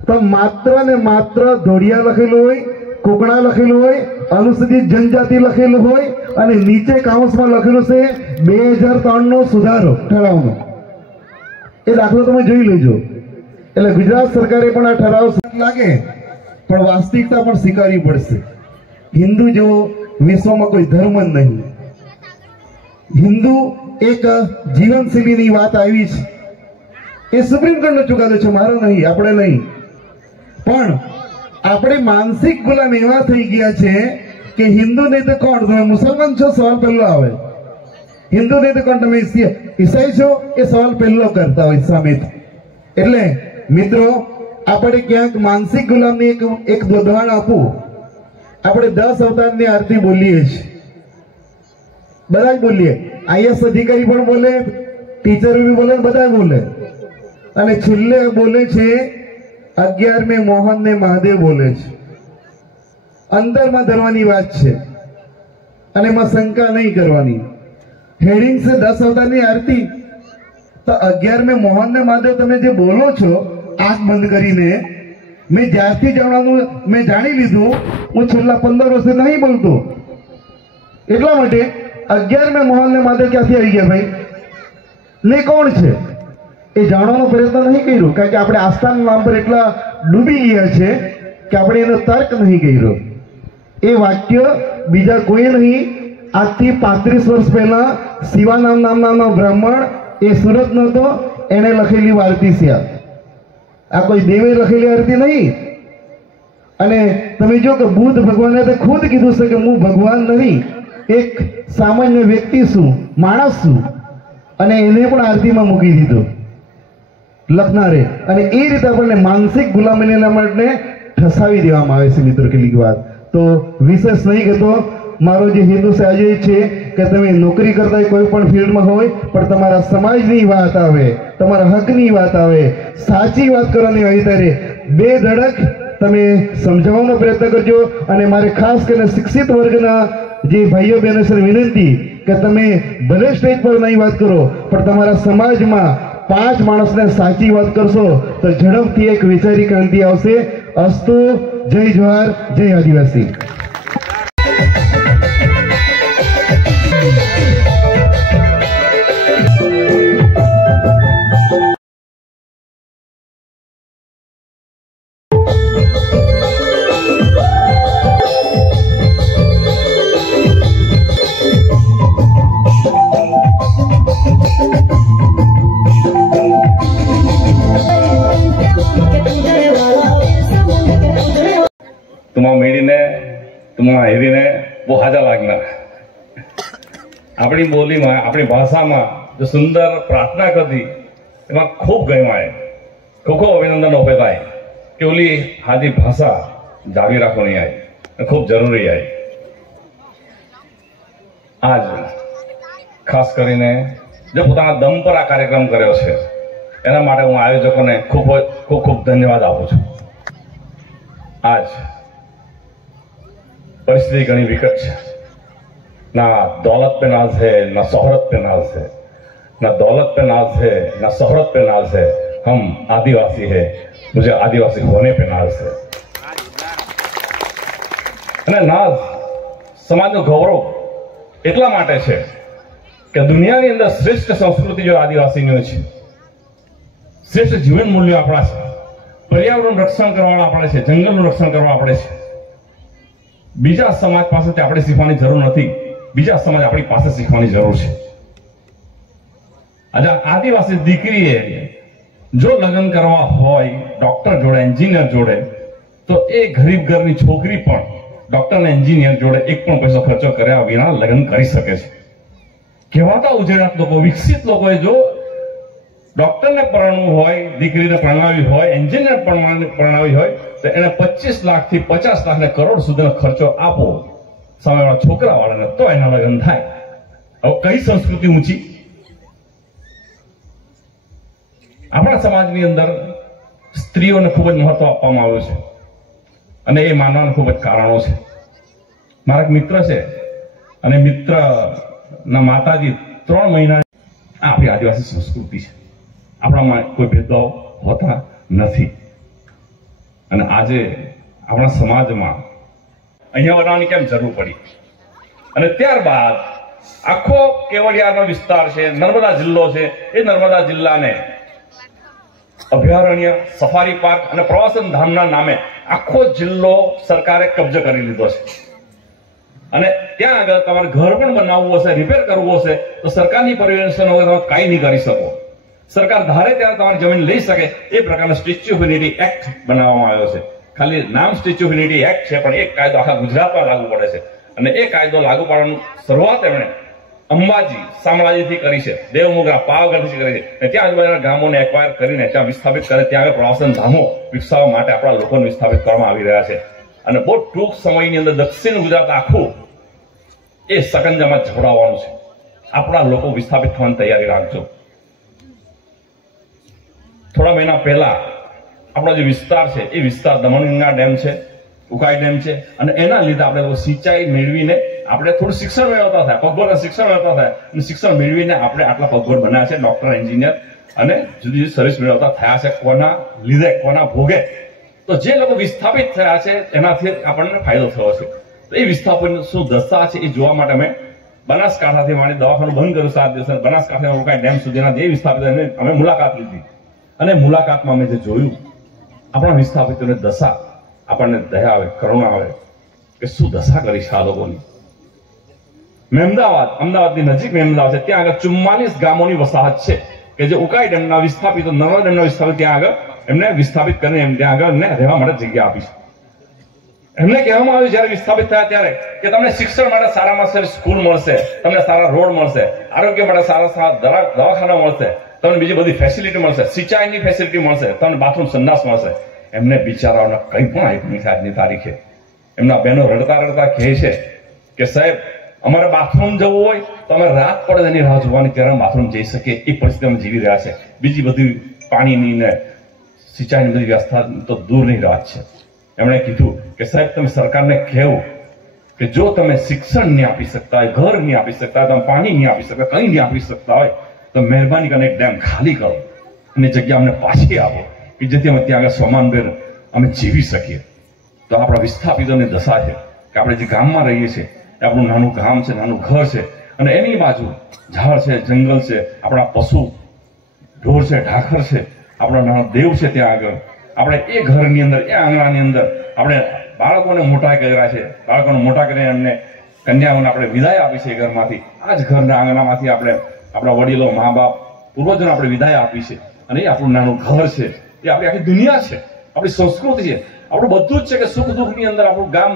તો માત્ર ને માત્ર ધોળિયા લખેલું હોય, કોકણા લખેલું હોય, અનુસૂચિત જનજાતિ લખેલું હોય અને નીચે કાઉન્સમાં લખેલું છે 2003 નો સુધારો ઠરાવનો. એ દાખલો તમે જોઈ લેજો. એટલે ગુજરાત સરકારે પણ આ ઠરાવ લાગે પણ વાસ્તવિકતા પણ સ્વીકારવી પડશે. હિન્દુ જેવો વિશ્વમાં કોઈ ધર્મ જ નહીં. હિન્દુ એક જીવનશૈલીની વાત આવી છે. એ સુપ્રીમ કોર્ટનો ચુકાદો છે, મારો નહીં, આપણે નહીં. પણ આપણે માનસિક ગુલામ એવા થઈ ગયા છે કે હિન્દુ નહીં તો કોણ? તમે મુસલમાન છો? સવાલ પહેલો આવે. હિન્દુ નહીં તો કોણ? તમે ઈસાઈ છો? એ સવાલ પહેલો કરતા હોય સામેથી. એટલે મિત્રો, આપણે ક્યાંક માનસિક ગુલામની એક ઉદાહરણ આપું. આપણે 10 અવતારની આરતી બોલીએ છીએ, બધા જ બોલીએ. આઈએસ અધિકારી પણ બોલે, ટીચર બી બોલે, બધા બોલે. અને છેલ્લે બોલે છે 11 મોહન ને મહાદેવ બોલે છે. અંતરમાં ધરવાની વાત છે અને એમાં શંકા નહીં કરવાની. હેડિંગ છે 10 અવતારની આરતી. તો 11 મોહન ને મહાદેવ તમે જે બોલો છો આંખ બંધ કરીને, મેં જ્યારથી જાણવાનું મેં જાણી લીધું, હું છેલ્લા 15 વર્ષથી નહીં બોલતો. એટલા માટે 11 મોહન ને મહાદેવ ક્યાંથી આવી ગયા ભાઈ ને કોણ છે એ જાણવાનો પ્રયત્ન નહીં કર્યો, કારણ કે આપણે આસ્થાના નામ પર એટલા ડૂબી ગયા છે કે આપણે એનો તર્ક નહીં કર્યો. એ વાક્ય બીજા કોઈ નહીં, આજથી 35 વર્ષ પહેલા શિવાનંદ નામનો બ્રાહ્મણ, એ સુરત નહોતો, એને લખેલી વાર્તી છે. આ કોઈ દેવે લખેલી આરતી નહીં. અને તમે જો કે બુદ્ધ ભગવાને તો ખુદ કીધું છે કે હું ભગવાન નહીં, એક સામાન્ય વ્યક્તિ છું, માણસ છું, અને એને પણ આરતીમાં મૂકી દીધો લખનારે. અને એ રીતે આપણને માનસિક ગુલામીના માટે ઠસાવી દેવામાં આવે છે. મિત્રો કેટલીક વાત તો વિશેષ નહીં કહેતો. મારો જે હેતુ છે આજે છે કે તમે નોકરી કરતા કોઈ પણ ફિલ્ડમાં હોય, પણ તમારા સમાજની વાત આવે, તમારા હકની વાત આવે, સાચી વાત કરવાની હોય ત્યારે બે ધડક તમે સમજાવવાનો પ્રયત્ન કરજો. અને મારે ખાસ કરીને શિક્ષિત વર્ગના જે ભાઈઓ બહેનો છે વિનંતી કે તમે ભલે સ્ટેજ પર નહીં વાત કરો, પણ તમારા સમાજમાં 5 માણસને સાચી વાત કરશો તો ઝડપથી એક વિચારી ક્રાંતિ આવશે. અસ્તુ. જય જોહાર, જય આદિવાસી. तुम्हारा मेळीने तुम्हारा हेरीने बહુ હાજા લાગનાર. આપણી બોલીમાં, આપણી ભાષામાં જો સુંદર પ્રાર્થના કરી એમાં ખૂબ ગમ્યા. ખૂબ ખૂબ અભિનંદન ઉભે થાય કે ઓલી હાજી ભાષા જાળવી રાખવાની આવી, ખૂબ જરૂરી આવી. આજ ખાસ કરીને જે પોતાના દમ પર આ કાર્યક્રમ કર્યો છે એના માટે હું આયોજકોને ખૂબ ખૂબ ખૂબ ધન્યવાદ આપું છું. આજ परिस्थिति घनी विकट है. ना दौलत पे नाज है, ना शोहरत पे नाज है. ना दौलत पे नाज है, ना शोहरत पे नाज है. हम आदिवासी है, मुझे आदिवासी होने पे नाज है. અને નાજ સમાજનો ગૌરવ એટલા માટે છે કે દુનિયાની અંદર શ્રેષ્ઠ સંસ્કૃતિ જો આદિવાસીની છે, શ્રેષ્ઠ જીવન મૂલ્યો આપણા છે, પર્યાવરણનું રક્ષણ કરવાના આપણે છે, જંગલનું રક્ષણ કરવા આપણે છે. બીજા સમાજ પાસેથી આપણે શીખવાની જરૂર નથી, બીજા સમાજ આપણી પાસે શીખવાની જરૂર છે. આજે આદિવાસી દીકરીએ જો લગ્ન કરવા હોય ડોક્ટર જોડે, એન્જિનિયર જોડે, તો એ ગરીબ ઘરની છોકરી પણ ડોક્ટર અને એન્જિનિયર જોડે એક પણ પૈસો ખર્ચો કર્યા વિના લગ્ન કરી શકે છે. કહેવાતા ઉજળાટ લોકો, વિકસિત લોકોએ જો ડોક્ટરને પરણવું હોય, દીકરીને પરણાવી હોય, એન્જિનિયર પરણાવી હોય તો એને 25 લાખથી 50 લાખ ને કરોડ સુધીનો ખર્ચો આપો સામેવાળા છોકરાવાળાને, તો એના લગ્ન થાય. હવે કઈ સંસ્કૃતિ ઊંચી? આપણા સમાજની અંદર સ્ત્રીઓને ખૂબ જ મહત્વ આપવામાં આવ્યું છે અને એ માનવાના ખૂબ જ કારણો છે. મારા એક મિત્ર છે અને મિત્રના માતાજી 3 મહિના. આપણી આદિવાસી સંસ્કૃતિ છે, આપણામાં કોઈ ભેદભાવ હોતા નથી. અને આજે આપણા સમાજમાં અહીંયા બનાવવાની કેમ જરૂર પડી? અને ત્યારબાદ આખો કેવડિયાનો વિસ્તાર છે, નર્મદા જિલ્લો છે, એ નર્મદા જિલ્લાને અભયારણ્ય, સફારી પાર્ક અને પ્રવાસન ધામના નામે આખો જિલ્લો સરકારે કબજો કરી લીધો છે. અને ત્યાં આગળ તમારે ઘર પણ બનાવવું હશે, રિપેર કરવું હશે તો સરકારની પરમિશન વગર તમે કાંઈ નહીં કરી શકો. સરકાર ધારે ત્યારે તમારી જમીન લઈ શકે એ પ્રકારનો સ્ટેચ્યુ ઓફ યુનિટી એક્ટ બનાવવામાં આવ્યો છે. ખાલી નામ સ્ટેચ્યુ ઓફ યુનિટી એક્ટ છે, પણ એક કાયદો આખા ગુજરાતમાં લાગુ પડે છે. અને એ કાયદો લાગુ પાડવાની શરૂઆત એમણે અંબાજી, શામળાજીથી કરી છે, દેવમોગરા, પાવાગઢથી કરી છે. અને ત્યાં આજુબાજુના ગામોને એક્વાયર કરીને ત્યાં વિસ્થાપિત કરે, ત્યાં આગળ પ્રવાસન ધામો વિકસાવવા માટે આપણા લોકોને વિસ્થાપિત કરવામાં આવી રહ્યા છે. અને બહુ ટૂંક સમયની અંદર દક્ષિણ ગુજરાત આખું એ સકંજામાં ઝઘડાવવાનું છે. આપણા લોકો વિસ્થાપિત થવાની તૈયારી રાખજો. થોડા મહિના પહેલા આપણો જે વિસ્તાર છે એ વિસ્તાર દમણ ગંગા ડેમ છે, ઉકાઈ ડેમ છે અને એના લીધે આપણે સિંચાઈ મેળવીને આપણે થોડું શિક્ષણ મેળવતા થાય, પગભર શિક્ષણ મેળવતા થાય અને શિક્ષણ મેળવીને આપણે આટલા પગભર બનાવ્યા છે, ડોક્ટર, એન્જિનિયર અને જુદી જુદી સર્વિસ મેળવતા થયા છે. કોના લીધે, કોના ભોગે? તો જે લોકો વિસ્થાપિત થયા છે એનાથી આપણને ફાયદો થયો છે. તો એ વિસ્થાપન શું દશા છે એ જોવા માટે અમે બનાસકાંઠાથી માંડી દવાખાનું બંધ કર્યું 7 દિવસ, બનાસકાંઠા ઉકાઈ ડેમ સુધીના જે વિસ્થાપિત અમે મુલાકાત લીધી અને મુલાકાતમાં અમે જે જોયું આપણા વિસ્થાપિતોની દશા, આપણને દયા આવે, કરુણા આવે કે શું દશા કરી છે આ લોકોની. અમદાવાદની નજીક મહેમદાવાદ છે, ત્યાં આગળ 44 ગામોની વસાહત છે કે જે ઉકાઈ ડેમના વિસ્થાપિતો, નર્મદા ડેમના વિસ્થાપિત ત્યાં આગળ એમને વિસ્થાપિત કરીને ત્યાં આગળ એમને રહેવા માટે જગ્યા આપી છે. એમને કહેવામાં આવ્યું જયારે વિસ્થાપિત થયા ત્યારે કે તમને શિક્ષણ માટે સારામાં સારી સ્કૂલ મળશે, તમને સારા રોડ મળશે, આરોગ્ય માટે સારા દવાખાના મળશે, તમને બીજી બધી ફેસિલિટી મળશે, સિંચાઈની ફેસિલિટી મળશે, તમને બાથરૂમ, સંડાસ મળશે. એમને બિચારાઓને કંઈ પણ આપ્યું નથી. આજની તારીખે એમના બહેનો રડતા રડતા કહે છે કે સાહેબ અમારે બાથરૂમ જવું હોય તો અમે રાત પડે એની રાહ જોવાની, ત્યારે બાથરૂમ જઈ શકીએ એ પરિસ્થિતિ અમે જીવી રહ્યા છે. બીજી બધી પાણીની ને સિંચાઈની બધી વ્યવસ્થા તો દૂરની વાત છે. એમણે કીધું કે સાહેબ તમે સરકારને કહેવું કે જો તમે શિક્ષણ નહીં આપી શકતા હોય, ઘર નહીં આપી શકતા હોય, તમે પાણી નહીં આપી શકતા, કંઈ નહીં આપી શકતા હોય તો મહેરબાની કરીને એક ડેમ ખાલી કરો અને જગ્યા અમને પાછી આપો કે જેથી અમે ત્યાં આગળ સમાનભેર અમે જીવી શકીએ. તો આપણા વિસ્થાપિતોની દશા છે કે આપણે જે ગામમાં રહીએ છીએ એ આપણું નાનું ગામ છે, નાનું ઘર છે અને એની બાજુ ઝાડ છે, જંગલ છે, આપણા પશુ ઢોર છે, ઢાખર છે, આપણા નાના દેવ છે. ત્યાં આગળ આપણે એ ઘરની અંદર, એ આંગણાની અંદર આપણે બાળકોને મોટા કર્યા છે, બાળકોને મોટા કરીને એમને કન્યાઓને આપણે વિદાય આપી છે ઘરમાંથી. આ જ ઘરના આંગણામાંથી આપણે આપણા વડીલો, મા બાપ, પૂર્વજોને આપણે વિદાય આપી છે અને એ આપણું નાનું ઘર છે, એ આપણી આખી દુનિયા છે, આપણી સંસ્કૃતિ છે, આપણું બધું જ છે કે સુખ દુઃખની અંદર આપણું ગામ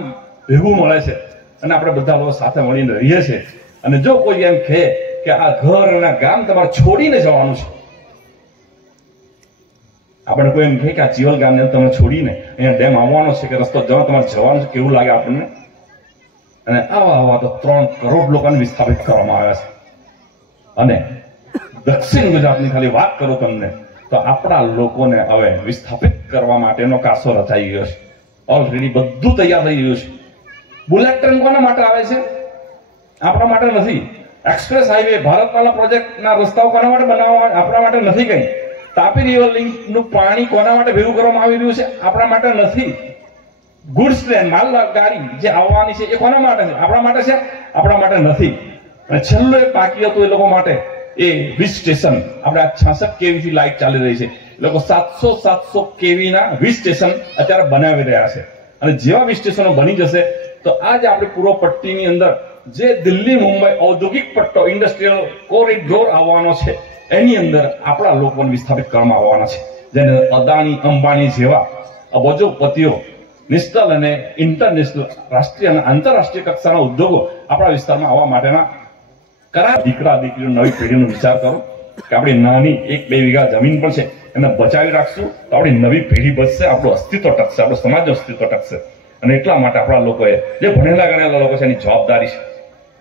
ભેગું મળે છે અને આપણે બધા લોકો સાથે મળીને રહીએ છીએ. અને જો કોઈ એમ કહે કે આ ઘર અને ગામ તમારે છોડીને જવાનું છે, આપણે કોઈ એમ કહે કે આ ચિવલ ગામને તમે છોડીને અહીંયા ડેમ આવવાનો છે કે રસ્તો તમારે જવાનું છે, કેવું લાગે આપણને? અને આવા તો 3 કરોડ લોકોને વિસ્થાપિત કરવામાં આવ્યા છે. અને દક્ષિણ ગુજરાતની ખાલી વાત કરું તમને તો આપણા લોકોને હવે વિસ્થાપિત કરવા માટેનો કાસો રચાઈ ગયો છે. ઓલરેડી બધું તૈયાર થઈ ગયું છે. બુલેટ ટ્રેન કોના માટે આવે છે? આપણા માટે નથી. એક્સપ્રેસ હાઈવે, ભારતમાલા પ્રોજેક્ટના રસ્તાઓ કોના માટે બનાવવામાં? આપણા માટે નથી. કંઈ તાપી રિવર લિંકનું પાણી કોના માટે ભેગું કરવામાં આવી રહ્યું છે? આપણા માટે નથી. ગુડ્સ ટ્રેન, માલ ગાડી જે આવવાની છે એ કોના માટે છે? આપણા માટે છે? આપણા માટે નથી. અને છેલ્લું એક બાકી હતું એ લોકો માટે, એ વીજ સ્ટેશન. આપણે આ 66 kV થી લાઇટ ચાલી રહી છે, એ લોકો 700 kV ના વીજ સ્ટેશન અત્યારે બનાવી રહ્યા છે. અને જેવા વીજ સ્ટેશનો બની જશે તો આજે આપણી પૂર્વ પટ્ટીની અંદર જે દિલ્હી મુંબઈ ઔદ્યોગિક પટ્ટો, ઇન્ડસ્ટ્રીયલ કોરિડોર આવવાનો છે એની અંદર આપણા લોકોને વિસ્થાપિત કરવામાં આવવાના છે. જેને અદાણી, અંબાણી જેવા અબજોપતિઓ નેશનલ અને ઇન્ટરનેશનલ, રાષ્ટ્રીય અને આંતરરાષ્ટ્રીય કક્ષાના ઉદ્યોગો આપણા વિસ્તારમાં આવવા માટેના કરાર. દીકરા દીકરીઓ, નવી પેઢીનો વિચાર કરો કે આપણી નાની 1-2 વીઘા જમીન પણ છે એને બચાવી રાખશું તો આપણી નવી પેઢી બચશે, આપણું અસ્તિત્વ ટકશે, આપણું સમાજનું અસ્તિત્વ ટકશે. અને એટલા માટે આપણા લોકોએ, જે ભણેલા ગણેલા લોકો છે, એની જવાબદારી છે.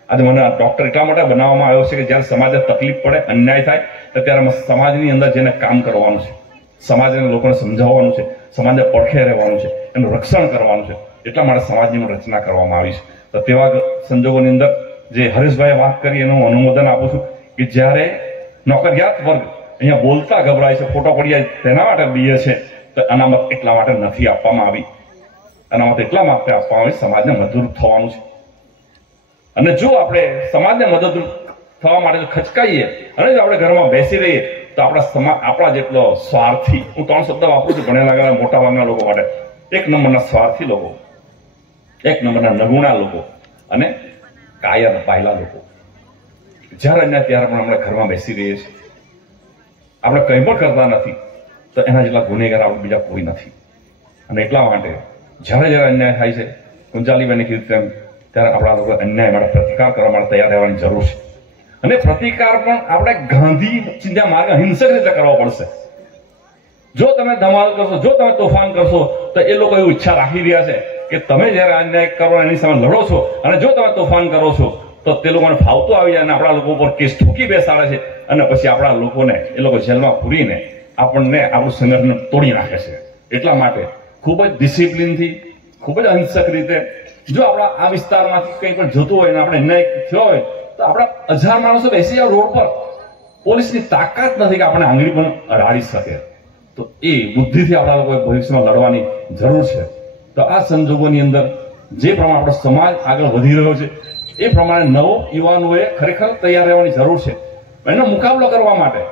આજે મને ડોક્ટર એટલા માટે બનાવવામાં આવ્યો છે કે જ્યારે સમાજને તકલીફ પડે, અન્યાય થાય તો ત્યારે સમાજની અંદર જેને કામ કરવાનું છે, સમાજના લોકોને સમજાવવાનું છે, સમાજને પડખે રહેવાનું છે, એનું રક્ષણ કરવાનું છે. એટલા માટે સમાજની રચના કરવામાં આવી છે. તો તેવા સંજોગોની અંદર જે હરેશભાઈએ વાત કરી એનું હું અનુમોદન આપું છું કે જ્યારે નોકરિયાત વર્ગ અહીંયા બોલતા ગભરાય છે, ફોટો પડી જાય તેના માટે બીએ છે, તો અનામત એટલા માટે નથી આપવામાં આવી. અનામત એટલા માટે આપવામાં આવી સમાજને મદદરૂપ થવાનું છે. અને જો આપણે સમાજને મદદરૂપ થવા માટે ખચકાઈએ અને જો આપણે ઘરમાં બેસી રહીએ તો આપણા જેટલો સ્વાર્થી, હું 3 શબ્દ વાપરું છું ભણેલા ગયેલા મોટા ભાગના લોકો માટે, 1 નંબરના સ્વાર્થી લોકો, 1 નંબરના નગુણા લોકો અને કાયર પાયલા લોકો. જ્યારે અન્યાય ત્યારે પણ આપણે ઘરમાં બેસી રહીએ છીએ, આપણે કંઈ પણ કરતા નથી, તો એના જેટલા ગુનેગાર આપણે બીજા કોઈ નથી. અને એટલા માટે જ્યારે જ્યારે અન્યાય થાય છે, કુંજાલીબેને કીધું તેમ, ત્યારે આપણા લોકો અન્યાય માટે પ્રતિકાર કરવા માટે તૈયાર રહેવાની જરૂર છે. અને પ્રતિકાર પણ આપણે ગાંધી ચિંતા માર્ગ હિંસક રીતે કરવો પડશે. જો તમે ધમાલ કરશો, જો તમે તોફાન કરશો તો એ લોકો એવી ઈચ્છા રાખી રહ્યા છે કે તમે જ્યારે અન્યાય કરો એની સામે લડો છો અને જો તમે તોફાન કરો છો તો તે લોકોને ફાવતું આવી જાય અને આપણા લોકો ઉપર કેસ ઠોકી બેસાડે છે અને પછી આપણા લોકોને એ લોકો જેલમાં પૂરીને આપણને આપણું સંગઠન તોડી નાખે છે. એટલા માટે ખૂબ જ ડિસિપ્લિનથી, ખૂબ જ અહિંસક રીતે જો આપણા આ વિસ્તારમાંથી કંઈ પણ જતું હોય અને આપણે અન્યાય થયો હોય તો આપણા 1000 માણસો બેસી જાવ રોડ પર, પોલીસની તાકાત નથી કે આપણે આંગળી પણ અડાડી શકે. તો એ બુદ્ધિથી આપણા લોકોએ ભવિષ્યમાં લડવાની જરૂર છે. તો આ સંજોગોની અંદર જે પ્રમાણે આપણો સમાજ આગળ વધી રહ્યો છે એ પ્રમાણે નવો યુવાનોએ ખરેખર તૈયાર રહેવાની જરૂર છે. એનો મુકાબલો કરવા માટે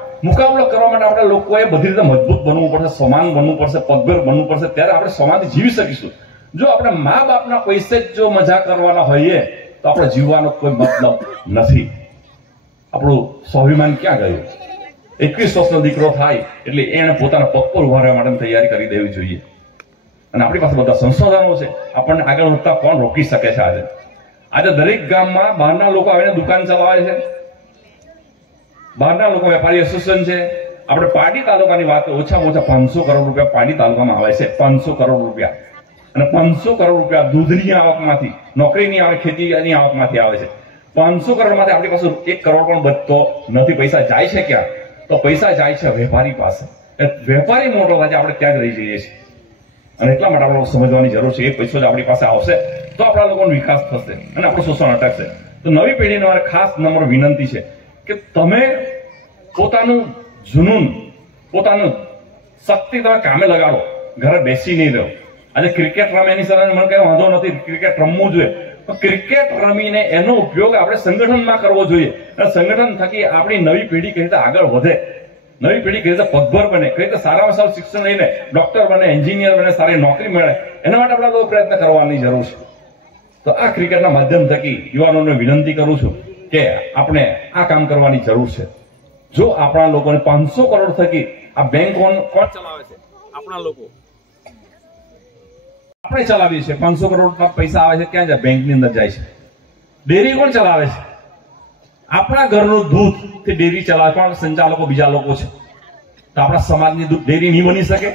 આપણે લોકોએ બધી રીતે મજબૂત બનવું પડશે, સમાન બનવું પડશે, પગભર બનવું પડશે. ત્યારે આપણે સમાનથી જીવી શકીશું. જો આપણે મા બાપના પૈસે જ જો મજા કરવાના હોઈએ તો આપણે જીવવાનો કોઈ મતલબ નથી. આપણું સ્વાભિમાન ક્યાં ગયું? 21 વર્ષનો દીકરો થાય એટલે એને પોતાના પગ પર ઉભા રહેવા માટેની તૈયારી કરી દેવી જોઈએ. અને આપણી પાસે બધા સંશોધનો છે, આપણને આગળ વધતા કોણ રોકી શકે છે? આજે દરેક ગામમાં બહારના લોકો આવીને દુકાન ચલાવે છે, બહારના લોકો વેપારી એસોસિએશન છે. આપણે પાટી તાલુકાની વાત, ઓછામાં ઓછા 500 કરોડ રૂપિયા પાટી તાલુકામાં આવે છે. 500 કરોડ રૂપિયા. અને 500 કરોડ રૂપિયા દૂધની આવકમાંથી, નોકરીની આવક, ખેતીની આવકમાંથી આવે છે. 500 કરોડમાંથી આપણી પાસે 1 કરોડ પણ બચતો નથી. પૈસા જાય છે ક્યાં? તો પૈસા જાય છે વેપારી પાસે. વેપારી મોટો થાય છે, આપણે ત્યાં જ રહી જઈએ છીએ. અને એટલા માટે આપણે સમજવાની જરૂર છે. એ પૈસો જ આપણી પાસે આવશે તો આપણા લોકોનો વિકાસ થશે અને આપણું શોષણ અટકશે. તો નવી પેઢીને મારે ખાસ નમ્ર વિનંતી છે કે તમે પોતાનું જુનૂન, પોતાનું શક્તિ તમે કામે લગાડો, ઘરે બેસી નહીં રહો. આજે ક્રિકેટ રમે એની સાથે મને કઈ વાંધો નથી, ક્રિકેટ રમવું જોઈએ. પણ ક્રિકેટ રમીને એનો ઉપયોગ આપણે સંગઠનમાં કરવો જોઈએ. અને સંગઠન થકી આપણી નવી પેઢી કઈ રીતે આગળ વધે, નવી પેઢી કઈ રીતે પગભર બને, કઈ રીતે સારામાં સારું શિક્ષણ લઈને ડોક્ટર બને, એન્જિનિયર બને, સારી નોકરી મળે, એના માટે આપણે લોકો પ્રયત્ન કરવાની જરૂર છે. તો આ ક્રિકેટના માધ્યમ થકી યુવાનોને વિનંતી કરું છું કે આપણે આ કામ કરવાની જરૂર છે. જો આપણા લોકોને 500 કરોડ થકી આ બેંક કોણ ચલાવે છે? આપણા લોકો. આપણે ચલાવીએ છીએ. 500 કરોડ પૈસા આવે છે ક્યાં જાય? બેંકની અંદર જાય છે. ડેરી કોણ ચલાવે છે? આપણા ઘરનું દૂધ થી ડેરી ચલાવે પણ સંચાલકો બીજા લોકો છે. તો આપણા સમાજની ડેરી નહીં બની શકે?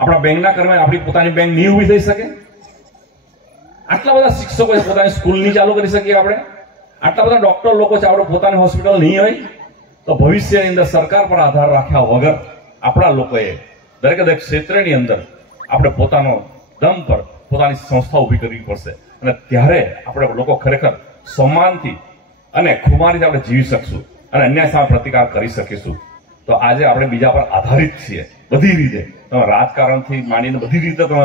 આપણા બેંકના કર્મચારી આપણી પોતાની બેંક નહીં ઊભી થઈ શકે? આટલા બધા શિક્ષકો છે, પોતાની સ્કૂલ નહીં ચાલુ કરી શકીએ આપણે? આટલા બધા ડોક્ટર લોકો છે, આપણે પોતાની હોસ્પિટલ નહીં હોય? તો ભવિષ્યની અંદર સરકાર પર આધાર રાખ્યા વગર આપણા લોકોએ દરેક ક્ષેત્રની અંદર આપણે પોતાનો દમ પર પોતાની સંસ્થા ઊભી કરવી પડશે. અને ત્યારે આપણે લોકો ખરેખર સન્માનથી અને ખુમારીથી આપણે જીવી શકશું અને અન્યાય સામે પ્રતિકાર કરી શકીશું. તો આજે આપણે બીજા પર આધારિત છીએ બધી રીતે. તમે રાજકારણથી માંડીને બધી રીતે તમે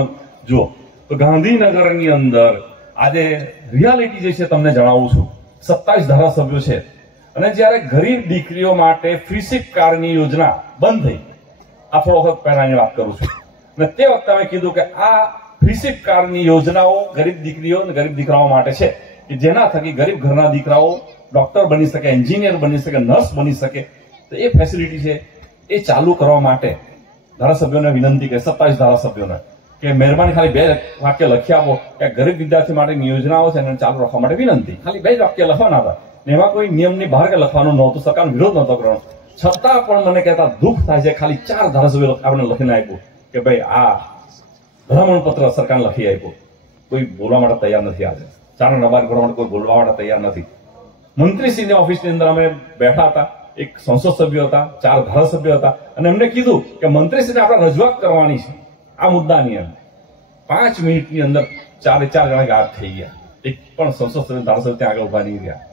જુઓ તો ગાંધીનગરની અંદર આજે રિયાલિટી જે છે તમને જણાવું છું. 27 ધારાસભ્યો છે અને જ્યારે ગરીબ દીકરીઓ માટે ફ્રી સીટ કારની યોજના બંધ થઈ, આ થોડો વખત પહેલાની વાત કરું છું, અને તે વખતે અમે કીધું કે આ ફ્રી સીટ કારની યોજનાઓ ગરીબ દીકરીઓ અને ગરીબ દીકરાઓ માટે છે કે જેના થકી ગરીબ ઘરના દીકરાઓ ડોક્ટર બની શકે, એન્જિનિયર બની શકે, નર્સ બની શકે. તો એ ફેસિલિટી છે એ ચાલુ કરવા માટે ધારાસભ્યોને વિનંતી કે 27 ધારાસભ્યોને કે મહેરબાની ખાલી 2 વાક્ય લખી આપો કે ગરીબ વિદ્યાર્થી માટેની યોજનાઓ છે એને ચાલુ રાખવા માટે વિનંતી. ખાલી 2 વાક્ય લખવાના હતા. એમાં કોઈ નિયમની બહાર કે લખવાનું નહોતું, સરકારનો વિરોધ નહોતો કરવાનો. છતાં પણ મને કહેતા દુઃખ થાય છે, ખાલી 4 ધારાસભ્યો આપણે લખીને આપ્યું કે ભાઈ આ ભલામણ પત્ર સરકારને લખી આપ્યું. કોઈ બોલવા માટે તૈયાર નથી. આજે 4 નબાર કરવા માટે કોઈ બોલવા માટે તૈયાર નથી. મંત્રીશ્રીની ઓફિસની અંદર અમે બેઠા હતા, એક સંસદ સભ્ય હતા, 4 ધારાસભ્યો હતા અને એમને કીધું કે મંત્રીશ્રીને આપણે રજૂઆત કરવાની છે આ મુદ્દાની અંદર. 5 મિનિટની અંદર 4 જણા ગાયબ થઈ ગયા. એક પણ સંસદ સભ્ય ધારાસભ્ય ત્યાં આગળ ઉભા નહીં રહ્યા.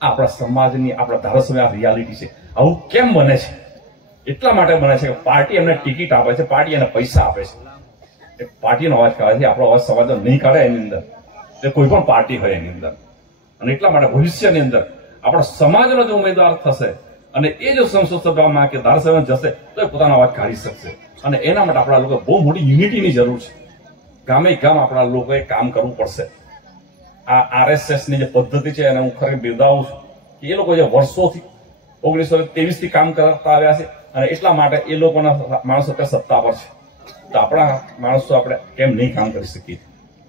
આપણા સમાજની, આપણા ધારાસભ્ય આ રિયાલિટી છે. આવું કેમ બને છે? એટલા માટે બને છે કે પાર્ટી એમને ટિકિટ આપે છે, પાર્ટી એને પૈસા આપે છે. એ પાર્ટીનો અવાજ કાઢે છે, આપણો અવાજ સમાજ નહીં કાઢે એની અંદર. એ કોઈ પણ પાર્ટી હોય એની અંદર. અને એટલા માટે ભવિષ્યની અંદર આપણા સમાજનો જો ઉમેદવાર થશે અને એ જો સંસદ સભામાં કે ધારાસભ્ય જશે તો એ પોતાનો અવાજ કાઢી શકશે. અને એના માટે આપણા લોકો બહુ મોટી યુનિટીની જરૂર છે. ગામે ગામ આપણા લોકોએ કામ કરવું પડશે. આ RSS ની જે પદ્ધતિ છે એને હું ખરેખર બિરદાવું છું કે એ લોકો જે વર્ષોથી 1923 થી કામ કરતા આવ્યા છે અને એટલા માટે એ લોકોના માણસો અત્યારે સત્તા પર છે. તો આપણા માણસો આપણે કેમ નહીં કામ કરી શકીએ?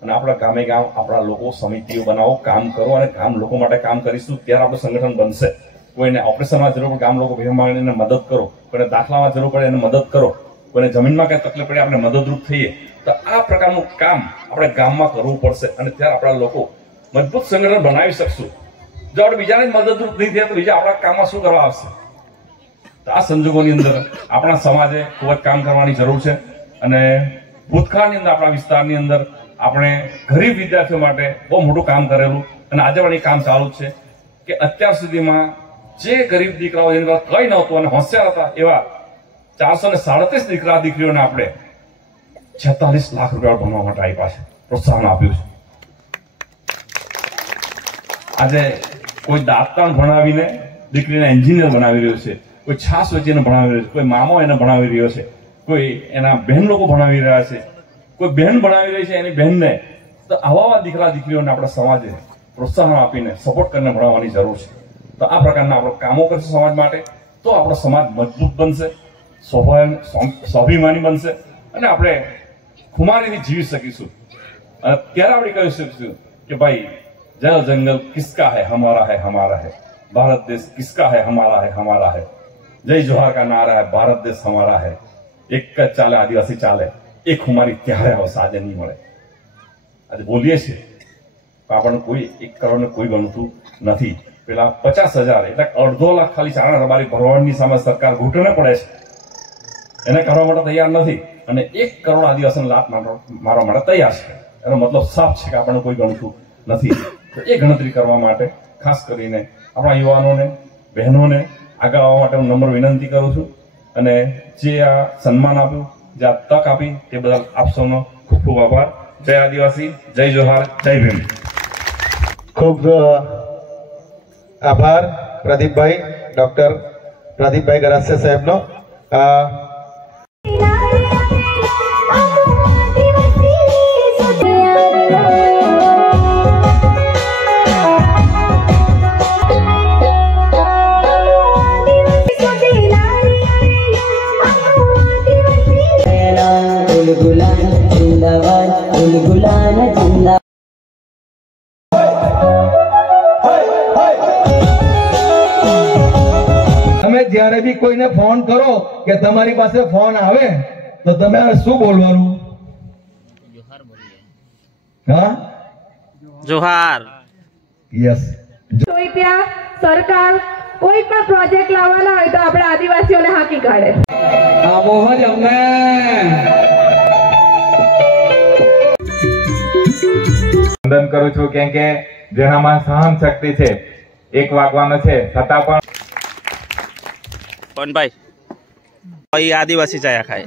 અને આપણા ગામે ગામ આપણા લોકો સમિતિઓ બનાવો, કામ કરો અને ગામ લોકો માટે કામ કરીશું ત્યારે આપણું સંગઠન બનશે. કોઈને ઓપરેશનમાં જરૂર પડે ગામ લોકો ભેગા મળીને મદદ કરો, કોઈને દાખલામાં જરૂર પડે એને મદદ કરો, કોઈને જમીનમાં કઈ તકલીફ પડે આપણે મદદરૂપ થઈએ. તો આ પ્રકારનું કામ આપણે ગામમાં કરવું પડશે અને ત્યારે આપણા લોકો મજબૂત સંગઠન બનાવી શકશું. જો આપણે બીજાને મદદરૂપ નહીં થયા તો બીજા આપણા કામમાં શું કરવા આવશે? તો આ સંજોગોની અંદર આપણા સમાજે ખૂબ જ કામ કરવાની જરૂર છે. અને ભૂતકાળની અંદર આપણા વિસ્તારની અંદર આપણે ગરીબ વિદ્યાર્થીઓ માટે બહુ મોટું કામ કરેલું અને આજે પણ એ કામ ચાલુ જ છે કે અત્યાર સુધીમાં જે ગરીબ દીકરાઓ જેની પાસે કઈ નહોતું અને હોશિયાર હતા એવા 437 દીકરા દીકરીઓને આપણે 46 લાખ રૂપિયા ભણવા માટે આપ્યા છે, પ્રોત્સાહન આપ્યું છે. આજે કોઈ દાંતણ ભણાવીને દીકરીને એન્જિનિયર બનાવી રહ્યો છે, કોઈ છાસ વેચીને ભણાવી રહ્યો છે, કોઈ મામો એને ભણાવી રહ્યો છે, કોઈ એના બહેન લોકો ભણાવી રહ્યા છે, કોઈ બહેન ભણાવી રહી છે એની બહેનને. તો આવા દીકરા દીકરીઓને આપણા સમાજે પ્રોત્સાહન આપીને સપોર્ટ કરીને ભણાવવાની જરૂર છે. તો આ પ્રકારના આપણે કામો કરશે સમાજ માટે તો આપણો સમાજ મજબૂત બનશે, સ્વાભિમાની બનશે અને આપણે ખુમારીથી જીવી શકીશું. અને ત્યારે આપણે કહી શકીશું કે ભાઈ जल जंगल किसका है, हमारा है. भारत देश किसका है, हमारा है. जय जोहार का नारा है, भारत देश हमारा है. एक જ ચાલે આદિવાસી ચાલે, એક ખુમારી ત્યારે આવશે, આજે નહીં મળે. આજે બોલીએ છીએ આપણને કોઈ 1 કરોડ કોઈ ગણતું નથી. પેલા 50,000 એટલે 2.5 લાખ ખાલી ચારણ રબારી ભરવાડની સામે સરકાર ઘૂંટણે પડે છે, એને કરવા માટે તૈયાર નથી અને 1 કરોડ આદિવાસીને લાત મારવા માટે તૈયાર છે. એનો મતલબ સાફ છે કે આપણને કોઈ ગણતું નથી. તો એ ગણતરી કરવા માટે ખાસ કરીને આપણા યુવાનોને, બહેનોને આગળ આવવા માટે હું નમ્ર વિનંતી કરું છું અને જે આ સન્માન આપ્યું, જે આ તક આપી તે બદલ આપ સૌનો ખૂબ ખૂબ આભાર. જય આદિવાસી, જય જોહાર, જય ભીમ. ખૂબ આભાર પ્રદીપભાઈ, ડોક્ટર પ્રદીપભાઈ ગરાસિયા સાહેબનો. તમે જ્યારે બી કોઈને ફોન કરો કે તમારી પાસે ફોન આવે તો તમે શું બોલવાનું? હા, જોહાર. યસ. કોઈ ત્યાં સરકાર કોઈ પણ પ્રોજેક્ટ લાવવાના હોય તો આપણે આદિવાસીઓને હાંકી કાઢે. વંદન કરું છું કેમ કે જેનામાં સહન શક્તિ છે, 1 વાગવાનો છે છતાં પણ કોણ ભાઈ આદિવાસી ચાયા ખાય.